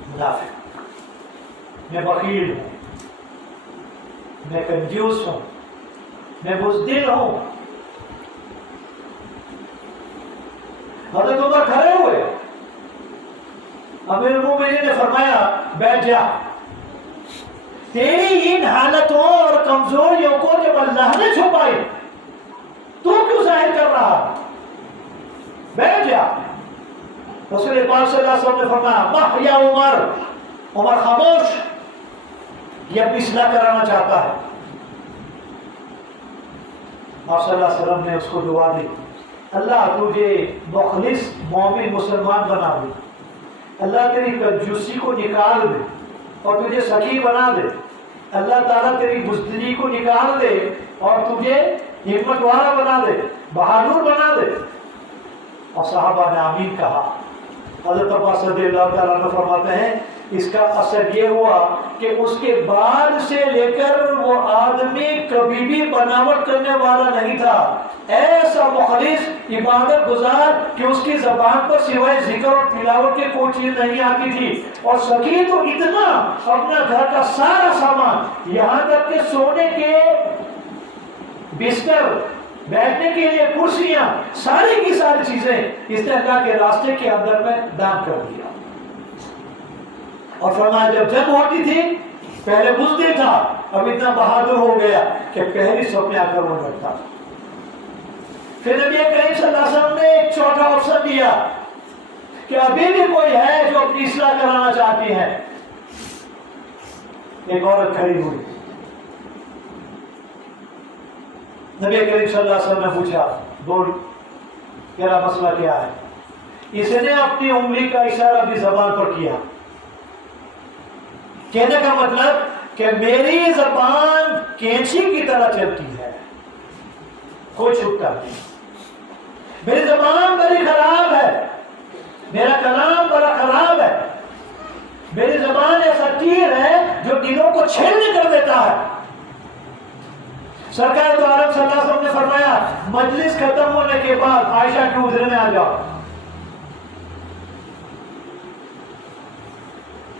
منافق، میں بخیل ہوں، میں کنجوس ہوں، میں بزدل ہوں۔ حضرت عمر کھڑے ہوئے، امیر المومنین نے فرمایا بیٹھ جا، تیری ان حالتوں اور کمزوریوں کو جب اللہ نے چھپائی تو کیوں ظاہر کر رہا؟ بیٹھ جا۔ رسول پاک صلی اللہ علیہ وسلم نے فرمایا مح یا عمر، عمر خاموش، یہ اپنی اصلاح کرانا چاہتا ہے۔ آپ صلی اللہ علیہ وسلم نے اس کو دعا دی، اللہ تجھے مخلص مومن مسلمان بنا دے، اللہ تیری کنجوسی کو نکال دے اور تجھے سخی بنا دے، اللہ تعالیٰ تیری بزدلی کو نکال دے اور تجھے ہمت والا بنا دے، بہادر بنا دے۔ اور صحابہ نے آمین کہا۔ حضرت عباس رضی اللہ تعالیٰ عنہ فرماتے ہیں اس کا اثر یہ ہوا کہ اس کے بعد سے لے کر وہ آدمی کبھی بھی بناوٹ کرنے والا نہیں تھا، ایسا مخلص عبادت گزار کہ اس کی زبان پر سوائے ذکر اور تلاوت کے کوئی چیز نہیں آتی تھی، اور سکی تو اتنا اپنا گھر کا سارا سامان، یہاں تک کہ سونے کے بستر، بیٹھنے کے لیے کرسیاں، ساری کی ساری چیزیں اس نے اللہ کے راستے کے اندر میں دان کر دیا۔ اور فرمایا جب جنگ ہوتی تھی پہلے بزدل تھا، اب اتنا بہادر ہو گیا کہ پہلی صف میں آ کر وہ لڑتا۔ پھر نبی کریم صلی اللہ علیہ وسلم نے ایک چوتھا آپشن دیا کہ ابھی بھی کوئی ہے جو اپنی اصلاح کرانا چاہتی ہے۔ ایک عورت کھڑی ہوئی، نبی کریم صلی اللہ علیہ وسلم نے پوچھا بول تیرا مسئلہ کیا ہے؟ اس نے اپنی انگلی کا اشارہ بھی زبان پر کیا، کہنے کا مطلب کہ میری زبان کینچی کی طرح چلتی ہے، کوئی چھپتا نہیں، میری زبان بڑی خراب ہے، میرا کلام بڑا خراب ہے، میری زبان ایسا تیر ہے جو دلوں کو چھیدنے کر دیتا ہے۔ سرکار دو عالم صلی اللہ علیہ وسلم نے فرمایا مجلس ختم ہونے کے بعد عائشہ کے حجرے میں آ جاؤ۔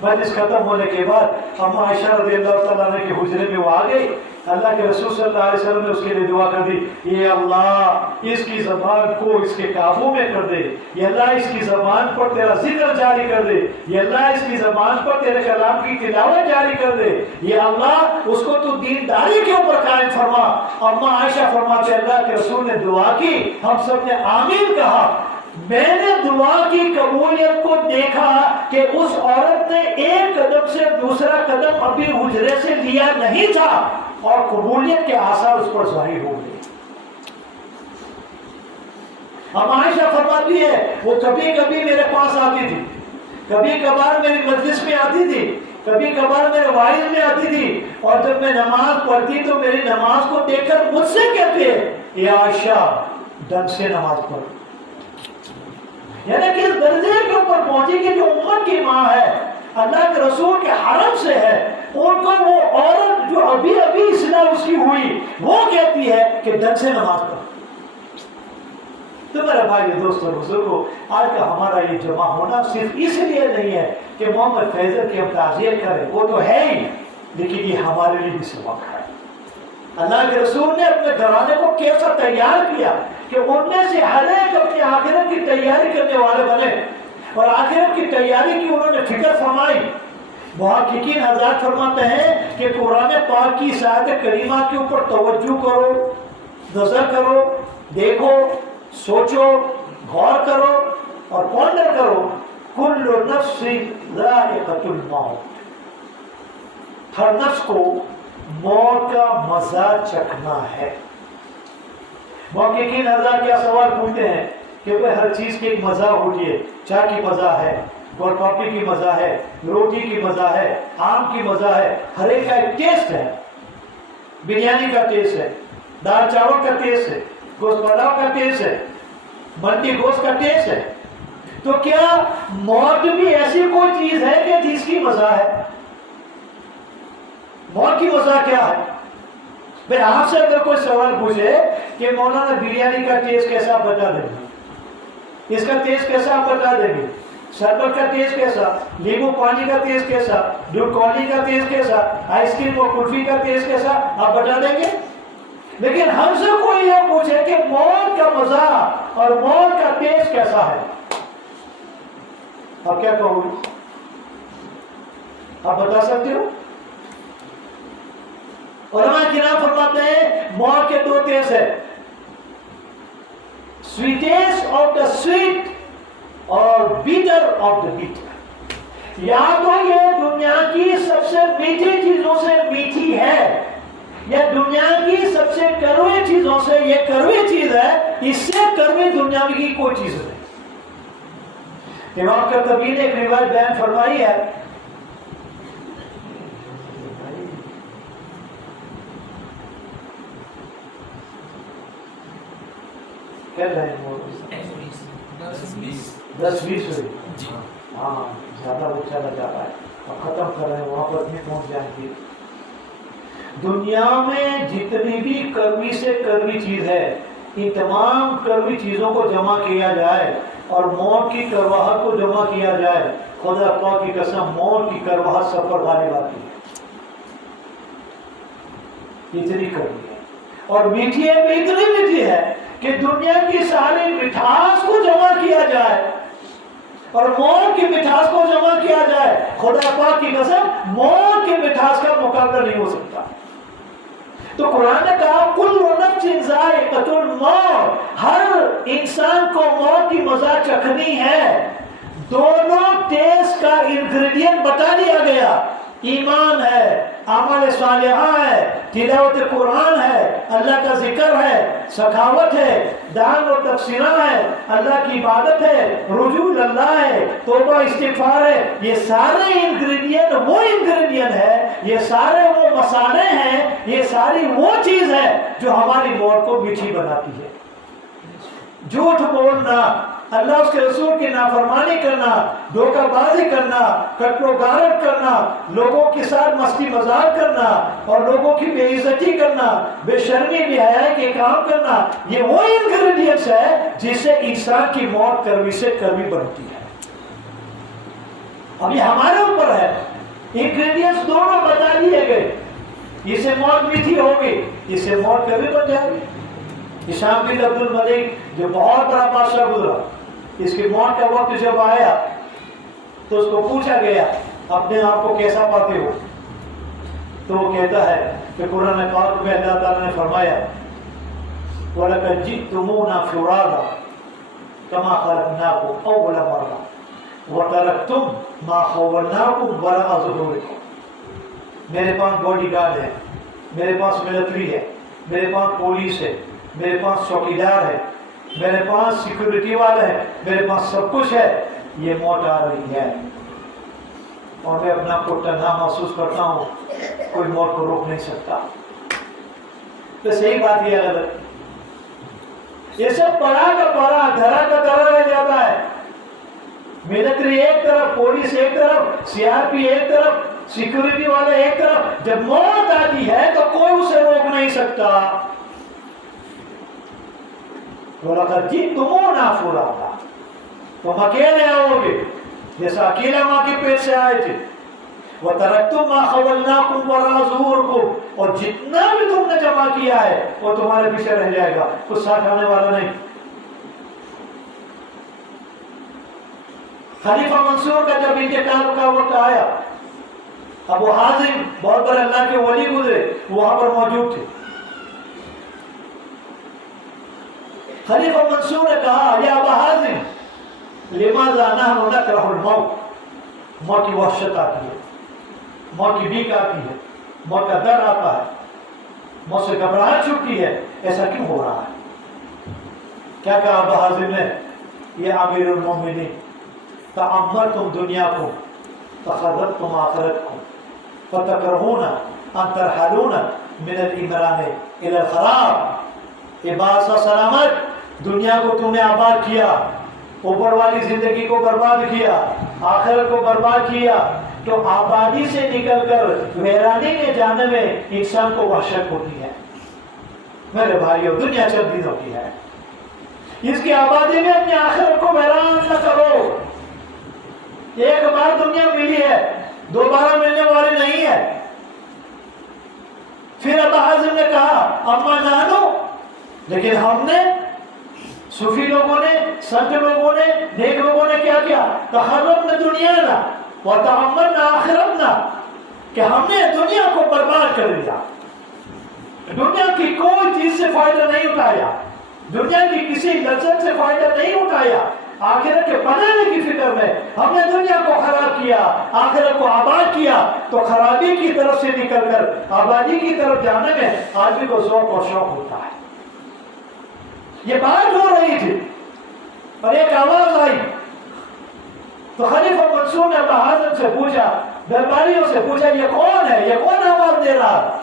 مجلس ختم ہونے کے بعد ہم عائشہ رضی اللہ تعالیٰ عنہ کے حجرے میں وہ آ گئی، اللہ کے رسول صلی اللہ علیہ وسلم نے اس کے لیے دعا کر دی، یہ اللہ اس کی زبان کو اس کے قابو میں کر دے، یہ اللہ اس کی زبان پر تیرا ذکر جاری کر دے، یہ اللہ اس کی زبان پر تیرے کلام کی تلاوت جاری کر دے، یہ اللہ اس کو تو دینداری کے اوپر قائم فرما۔ اما عائشہ فرماتے اللہ کے رسول نے دعا کی، ہم سب نے آمین کہا۔ میں نے دعا کی قبولیت کو دیکھا کہ اس عورت نے ایک قدم سے دوسرا قدم ابھی حجرے سے لیا نہیں تھا اور قبولیت کے آثار اس پر ظاہر ہو گئے۔ ہم عائشہ فرماتی ہے وہ کبھی کبھی میرے پاس آتی تھی، کبھی کبھار میری مجلس میں آتی تھی، کبھی کبھار میرے واحد میں آتی تھی اور جب میں نماز پڑھتی تو میری نماز کو دیکھ کر مجھ سے کہتے یا عائشہ ڈھنگ سے نماز پڑھ. یعنی کس درجے کے اوپر پہنچی کہ جو امت کی ماں ہے، اللہ کے رسول کے حرم سے ہے، ان کو وہ عورت جو ابھی ابھی اصلاح اس کی ہوئی وہ کہتی ہے کہ ڈھنگ سے نماز پڑھ. تو میرے بھائی دوستوں بزرگوں، آج کا ہمارا یہ جمع ہونا صرف اس لیے نہیں ہے کہ محمد فیضل کی ہم تعزیت کریں، وہ تو ہے ہی، لیکن یہ ہمارے لیے بھی سبق ہے. اللہ کے رسول نے اپنے گھرانے کو کیسا تیار کیا کہ ان میں سے ہر ایک اپنی آخرت کی تیاری کرنے والے بنے، اور آخرت کی تیاری کی انہوں نے فکر فرمائی. محققین حضرات فرماتے ہیں کہ قرآن پاک کی آیت کریمہ کے اوپر توجہ کرو، نظر کرو، دیکھو، سوچو، غور کرو اور پونڈر کرو. کل نفس ذائقۃ الموت، ہر نفس کو موت کا مزہ چکھنا ہے. محققین حضرات کیا سوال پوچھتے ہیں کہ ہر چیز کی ایک مزہ ہوتی ہے، چائے کی مزہ ہے، گول پاپڑی کی مزہ ہے، روٹی کی مزہ ہے، آم کی مزہ ہے، ہر ایک کا ایک ٹیسٹ ہے. بریانی کا ٹیسٹ ہے، دال چاول کا ٹیسٹ ہے، گوشت پلاؤ کا ٹیسٹ ہے، ملٹی گوشت کا ٹیسٹ ہے. تو کیا موت بھی ایسی کوئی چیز ہے کہ جس کی مزہ ہے؟ موت کی مزہ کیا ہے؟ پھر آپ سے اگر کوئی سوال پوچھے کہ مولانا بریانی کا ٹیسٹ کیسا بتا دیں گے، اس کا ٹیسٹ کیسا آپ بتا دیں گے، شربت کا ٹیسٹ کیسا، لیمو پانی کا ٹیسٹ کیسا، دودھ کالنی کا ٹیسٹ کیسا، آئس کریم اور کلفی کا ٹیسٹ کیسا، آپ بتا دیں گے؟ لیکن ہم سے کوئی یہ پوچھے کہ موت کا مزہ اور موت کا ٹیسٹ کیسا ہے، آپ کیا کہو گے؟ آپ بتا سکتے ہو؟ علماء کرام فرماتے ہیں موت کے دو ٹیسٹ ہے، سویٹیسٹ آف دا سویٹ اور بیٹر آف دا بیٹر. یا تو یہ دنیا کی سب سے میٹھی چیزوں سے میٹھی ہے، یا دنیا کی سب سے کڑوی چیزوں سے یہ کڑوی چیز ہے، اس سے کڑوی دنیا کی کوئی چیز نہیں. امام قرطبی نے ایک روایت بیان فرمائی ہے، کہہ رہے ہیں 10-20 ہاں زیادہ وہ چلا جا رہا ہے اور ختم کر رہے ہیں، وہاں پر بھی پہنچ جائیں گے. دنیا میں جتنی بھی کڑوی سے کڑوی چیز ہے، ان تمام کڑوی چیزوں کو جمع کیا جائے اور موت کی کڑواہٹ کو جمع کیا جائے، خدا پاک کی قسم موت کی کڑواہٹ سب پر غالب آتی ہے. اتنی کڑوی ہے اور میٹھی ہے، اتنی میٹھی ہے کہ دنیا کی ساری مٹھاس کو جمع کیا جائے اور موت کی مٹھاس کو جمع کیا جائے، خدا پاک کی قسم موت کی مٹھاس کا مقابلہ نہیں ہو سکتا. تو قرآن نے کہا کل نفس ذائقۃ الموت، ہر انسان کو موت کی مزہ چکھنی ہے. دونوں ٹیسٹ کا انگریڈینٹ بتا دیا گیا، ایمان ہے، اعمال صالحہ ہے، تلاوت قرآن ہے، اللہ کا ذکر ہے، سخاوت ہے، دان و تقصیرہ ہے، اللہ کی عبادت ہے، رجوع اللہ ہے، توبہ استغفار ہے. یہ سارے انگریڈینٹ وہ انگریڈینٹ ہے، یہ سارے وہ مسالے ہیں، یہ ساری وہ چیز ہے جو ہماری موت کو میٹھی بناتی ہے. جھوٹ بولنا، اللہ اس کے رسول کی نافرمانی کرنا، دھوکہ بازی کرنا، کٹ و غارت کرنا، لوگوں کے ساتھ مستی مذاق کرنا اور لوگوں کی بے عزتی کرنا، بے شرمی بے حیائی کے کام کرنا، یہ وہ انگریڈینٹس ہے جس سے انسان کی موت کڑوی سے کڑوی بنتی ہے. اب یہ ہمارے اوپر ہے. انگریڈینٹس دونوں بتا دیے گئے، اس سے موت میٹھی ہوگی، اس سے موت کڑوی بن جائے گی. ہشام بن عبد الملک جو بہت بڑا بادشاہ گزرا، اس کی موت کا وقت جب آیا تو اس کو پوچھا گیا اپنے آپ کو کیسا پاتے ہو، تو وہ کہتا ہے کہ قرآن پاک میں اللہ تعالیٰ نے فرمایا وَلَقَدْ جِئْتُمُونَا فُرَادَىٰ كَمَا خَلَقْنَاكُمْ أَوَّلَ مَرَّةٍ وَتَرَكْتُمْ مَا خَوَّلْنَاكُمْ وَرَاءَ ظُهُورِكُمْ. میرے پاس باڈی گارڈ ہے، میرے پاس ملٹری ہے، میرے پاس پولیس ہے، میرے پاس چوکیدار ہے، میرے پاس سیکورٹی والے ہیں، میرے پاس سب کچھ ہے. یہ موت آ رہی ہے، اور میں اپنا کو تنہا محسوس کرتا ہوں، کوئی موت کو روک نہیں سکتا۔ تو صحیح بات یہ غلط، یہ سب پڑا کا پڑا، دھرا کا دھرا رہ جاتا ہے۔ ملٹری ایک طرف، پولیس ایک طرف، سی آر پی ایک طرف، سیکورٹی والے ایک طرف، جب موت آتی ہے تو کوئی اسے روک نہیں سکتا۔ وَلَقَدْ جِئْتُمُونَا فُرَادَىٰ، تم اکیلے آؤ گے جیسا اکیلا ماں کے پیٹ سے آئے تھے۔ وَتَرَكْتُمْ مَا خَوَّلْنَاكُمْ وَرَاءَ ظُهُورِكُمْ، اور جتنا بھی تم نے جمع کیا ہے وہ تمہارے پیچھے رہ جائے گا، کچھ ساتھ آنے والا نہیں۔ خلیفہ منصور کا جب انتقال کا وقت آیا، ابو حازم بہت بڑے اللہ کے ولی گزرے، وہاں پر موجود تھے۔ خلیفہ منصور نے کہا یا ابا حازم لماذا نحن نکرہ الموت، موت کی وحشت آتی ہے، موت کی بیک آتی ہے، موت کا ڈر آتا ہے، موت سے گھبراہٹ چھٹتی ہے، ایسا کیوں ہو رہا ہے؟ کیا کہا ابا حازم نے؟ یہ امیر المومنین تعمرتم دنیاکم فخربتم آخرتکم فتکرہون ان ترحلون من العمران الى الخراب۔ یہ بات سلامت، دنیا کو تم نے آباد کیا، اوپر والی زندگی کو برباد کیا، آخرت کو برباد کیا، تو آبادی سے نکل کر ویرانی میں جانے میں انسان کو وحشت ہوتی ہے۔ میرے بھائیو، دنیا چند دنوں کی ہے، اس کی آبادی میں اپنی آخرت کو ویران نہ کرو۔ ایک بار دنیا ملی ہے، دوبارہ ملنے والی نہیں ہے۔ پھر ابا حازم نے کہا اما نانو، لیکن ہم نے، صوفی لوگوں نے، سنت لوگوں نے، نیک لوگوں نے کیا کیا؟ تخربنا دنیانا وتعمرنا آخرتنا، کہ ہم نے دنیا کو برباد کر دیا، دنیا کی کوئی چیز سے فائدہ نہیں اٹھایا، دنیا کی کسی لذت سے فائدہ نہیں اٹھایا، آخرت کے بنانے کی فکر میں ہم نے دنیا کو خراب کیا، آخرت کو آباد کیا۔ تو خرابی کی طرف سے نکل کر آبادی کی طرف جانے میں آدمی کو ذوق اور شوق ہوتا ہے۔ یہ بات ہو رہی تھی اور ایک آواز آئی، تو خلیفہ منصور نے ابا حازم سے پوچھا، درباریوں سے پوچھا یہ کون ہے، یہ کون آواز دے رہا؟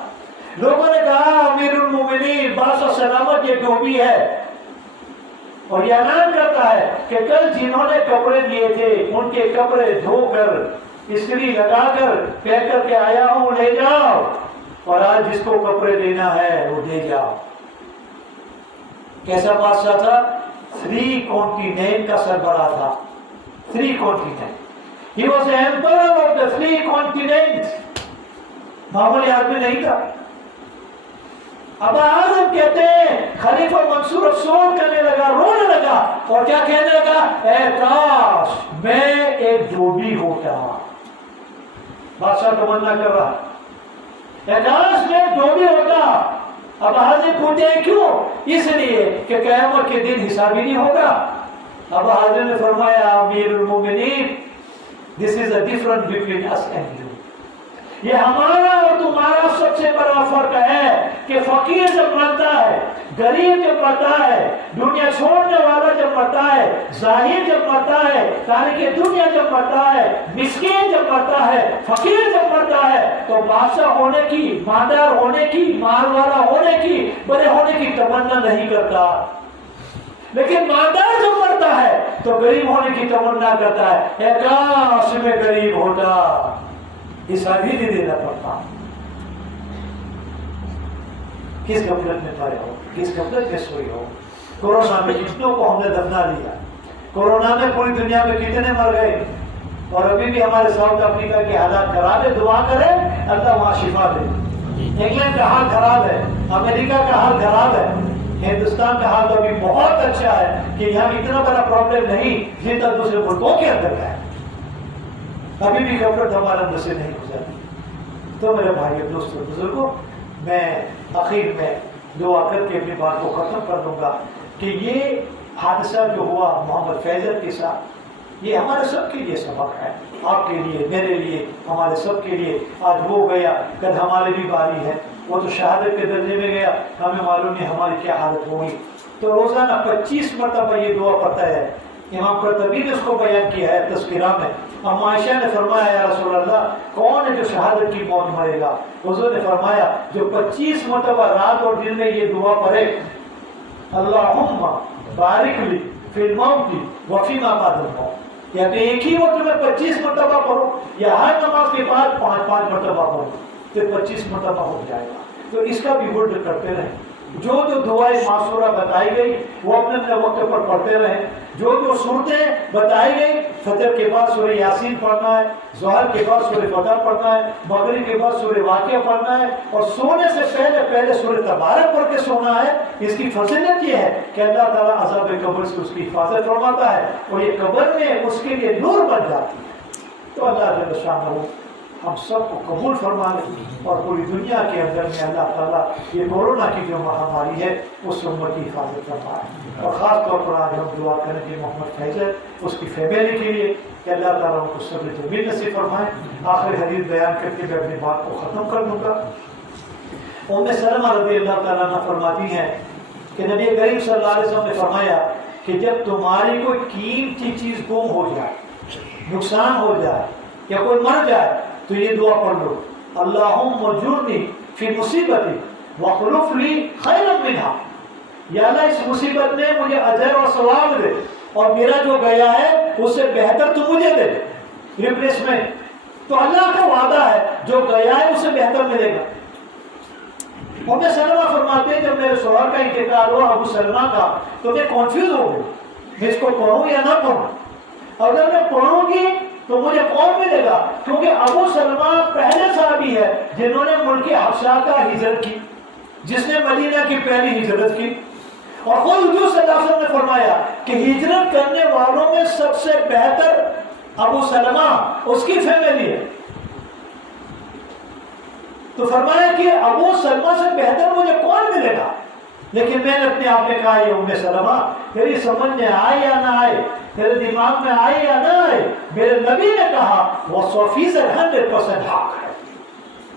لوگوں نے کہا امیر المومنین باس و سلامت یہ ڈوبی ہے، اور یہ اعلان کرتا ہے کہ کل جنہوں نے کپڑے دیے تھے ان کے کپڑے دھو کر استری لگا کر کہہ کر کے آیا ہوں، لے جاؤ، اور آج جس کو کپڑے دینا ہے وہ دے جاؤ۔ کیسا بادشاہ تھا؟ 3 کانٹیننٹ کا سربراہ تھا، 3 continent, he was the emperor of the 3 continents، معمولی آدمی نہیں تھا۔ ابا حازم کہتے ہیں خلیفہ منصور افسوس کرنے لگا، رونے لگا، اور کیا کہنے لگا؟ اے کاش میں ایک ڈوبی ہوتا۔ بادشاہ تمنا کر رہا، اے کاش میں ایک ڈوبی ہوتا۔ ابا حازم پوچھتے ہیں کیوں؟ اس لیے کہ قیامت کے دن حساب ہی نہیں ہوگا۔ ابا حازم نے فرمایا امیر المومنین this is a difference between us and you، یہ ہمارا اور تمہارا سب سے بڑا فرق ہے کہ فقیر جب مرتا ہے، غریب جب مرتا ہے، دنیا چھوڑنے والا جب مرتا ہے، زاہد جب مرتا ہے، تارک دنیا جب مرتا ہے، مسکین جب مرتا ہے، فقیر جب مرتا ہے، تو بادشاہ ہونے کی، مالدار ہونے کی، مال والا ہونے کی، بڑے ہونے کی تمنا نہیں کرتا، لیکن مالدار جب مرتا ہے تو غریب ہونے کی تمنا کرتا ہے، اے کاش میں غریب ہوتا، حساب ہی نہیں دینا پڑتا۔ کس غفلت میں پڑے ہو، کس غفلت میں سوئی ہو۔ کورونا میں جتنوں کو ہم نے دفنا لیا، کورونا میں پوری دنیا میں کتنے مر گئے، اور ابھی بھی ہمارے ساؤتھ افریقہ کے حالات خراب ہے، دعا کریں اللہ وہاں شفا دے۔ انگلینڈ کا حال خراب ہے، امریکہ کا حال خراب ہے، ہندوستان کا حال تو ابھی بہت اچھا ہے کہ یہاں اتنا بڑا پرابلم نہیں جتنا دوسرے ملکوں کے اندر ہے، ابھی بھی غفلت ہمارے اندر سے نہیں گزرتی۔ تو میرے بھائیو، دوستو، بزرگوں، میں آخر میں دعا کر کے اپنی بات کو ختم کر دوں گا کہ یہ حادثہ جو ہوا محمد فیضل کے ساتھ، یہ ہمارے سب کے لیے سبق ہے، آپ کے لیے، میرے لیے، ہمارے سب کے لیے۔ آج وہ گیا، کل ہمارے بھی باری ہے، وہ تو شہادت کے درجے میں گیا، ہمیں معلوم نہیں ہماری کیا حالت ہوگی۔ تو روزانہ 25 مرتبہ یہ دعا پڑھتا ہے، امام قرطبی نے اس کو بیان کیا ہے تذکرہ میں، اما عائشہ نے فرمایا یا رسول اللہ کون ہے جو شہادت کی موت مرے گا؟ حضور نے فرمایا جو 25 مرتبہ رات اور دن میں یہ دعا پڑھے اللہم بارک لی فی الموت وفیما بعد الموت، یا تو ایک ہی وقت میں 25 مرتبہ پڑھو یا ہر نماز کے بعد 5 مرتبہ پڑھو تو 25 مرتبہ ہو جائے گا۔ تو اس کا بھی ورد کرتے رہیں، جو دعائیں معصورہ بتائی گئی وہ اپنے اپنے وقت پر پڑھتے رہیں، جو صورتیں بتائی گئی فجر کے بعد سورہ یاسین پڑھنا ہے، ظہر کے بعد سورہ فتح پڑھنا ہے، مغرب کے بعد سورہ واقعہ پڑھنا ہے، اور سونے سے پہلے سورہ تبارک پڑھ کے سونا ہے۔ اس کی فضیلت یہ ہے کہ اللہ تعالیٰ عذاب قبر سے اس کی حفاظت فرماتا ہے اور یہ قبر میں اس کے لیے نور بن جاتی ہے۔ تو اللہ جل شانہ ہم سب کو قبول فرما لے اور پوری دنیا کے اندر میں اللہ تعالیٰ یہ کورونا کی جو مہاماری ہے اس امت کی حفاظت فرمائے، اور خاص طور پر آج ہم دعا کریں کہ محمد فیصل اس کی فیملی کے لیے کہ اللہ تعالیٰ ان کو صبر جمیل نصیب فرمائے۔ آخری حدیث بیان کر کے میں اپنی بات کو ختم کر دوں گا۔ ام سلمہ رضی اللہ تعالیٰ عنہ فرماتی ہیں کہ نبی کریم صلی اللہ علیہ وسلم نے فرمایا کہ جب تمہاری کوئی قیمتی چیز گم ہو جائے، نقصان ہو جائے یا کوئی مر جائے تو یہ دعا پڑھ لو اللہم اجرنی فی مصیبتی واخلف لی خیرا منہا، یا اللہ اس مصیبت میں مجھے اجر اور ثواب دے اور میرا جو گیا ہے اس سے بہتر تو مجھے دے ریپلیسمنٹ۔ تو اللہ کا وعدہ ہے جو گیا ہے اس سے بہتر ملے گا۔ ام سلمہ فرماتے ہیں جب میرے شوہر کا انتقال ہوا ابو سلمہ کا تو میں کنفیوز ہو گئی میں اس کو پڑھوں یا نہ پڑھوں، اور اگر میں پڑھوں گی تو مجھے کون ملے گا؟ کیونکہ ابو سلمہ پہلے صحابی ہے جنہوں نے ملک حبشہ کا ہجرت کی، جس نے مدینہ کی پہلی ہجرت کی، اور خود حضور صلی اللہ علیہ وسلم نے فرمایا کہ ہجرت کرنے والوں میں سب سے بہتر ابو سلمہ اس کی فیملی ہے۔ تو فرمایا کہ ابو سلمہ سے بہتر مجھے کون ملے گا؟ لیکن میں نے اپنے آپ میں کہا یہ ام سلمہ تیری سمجھ میں آئے یا نہ آئے، تیرے دماغ میں آئے یا نہ آئے، میرے نبی نے کہا وہ 100% حق ہے۔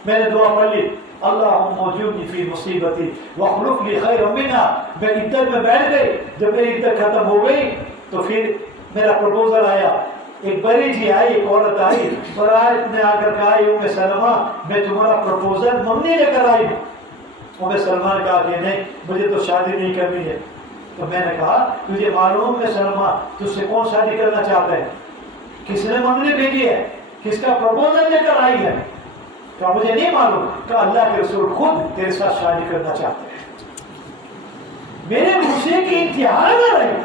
میں نے دعا پڑھ لی اللہم اجرنی فی مصیبتی واخلف لی خیرا منہا۔ میں عدت میں بیٹھ گئی، جب میری عدت ختم ہو گئی تو پھر میرا پروپوزل آیا، ایک بڑی جی آئی، ایک عورت آئی اور آیت نے آ کر کہا ام سلمہ میں تمہارا پروپوزل منگنی لے کر آئی ہوں۔ ام سلمہ نے کہا کہ نہیں مجھے تو شادی نہیں کرنی ہے۔ تو میں نے کہا تجھے معلوم ہے سلمہ تجھ سے کون شادی کرنا چاہتا ہے؟ کس نے منگنی بھیجی ہے؟ کس کا پروپوزل لے کر آئی ہے؟ کہا مجھے نہیں معلوم۔ کہا اللہ کے رسول خود تیرے ساتھ شادی کرنا چاہتے ہیں۔ میرے غصے کی انتہا نہ رہی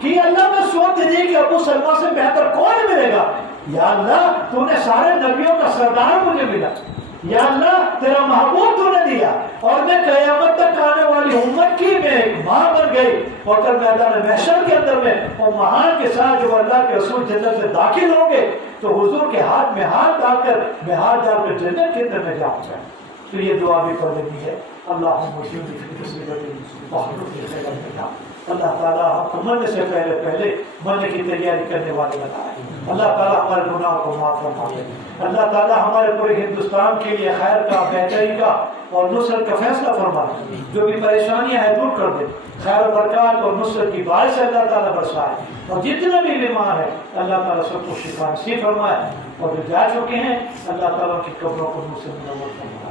کہ اللہ میں سوچ دی کہ ابو سلمہ سے بہتر کون ملے گا؟ یا اللہ تو نے سارے نبیوں کا سردار مجھے ملا، یا اللہ تیرا محبوب تو نے دیا، اور میں قیامت تک آنے والی امت کی میں ایک ماں بن گئی، اور کل میدان محشر کے اندر میں اور مہان کے ساتھ جو اللہ کے رسول جنت میں داخل ہوں گے تو حضور کے ہاتھ میں ہاتھ ڈال کر میں ہاتھ ڈال کر جنت کے اندر میں جاؤں گا۔ تو یہ دعا بھی پڑھ لینی ہے اللہم اجرنی فی مصیبتی واخلف لی خیرا منہا۔ اللہ تعالیٰ ہم کو مرنے سے پہلے مرنے کی تیاری کرنے والے بنائے۔ اللہ تعالیٰ ہمارے گناہ کو معاف فرمائے۔ اللہ تعالیٰ ہمارے پورے ہندوستان کے لیے خیر کا، بہتری کا اور نصرت کا فیصلہ فرمائے۔ جو بھی پریشانیاں ہیں دور کر دے، خیر و برکات اور نصرت کی بارش سے اللہ تعالیٰ برسائے، اور جتنے بھی بیمار ہیں اللہ تعالیٰ سب کو شفا نصیب فرمائے، اور جو جا چکے ہیں اللہ تعالیٰ کی قبروں کو نور سے منور فرمائے۔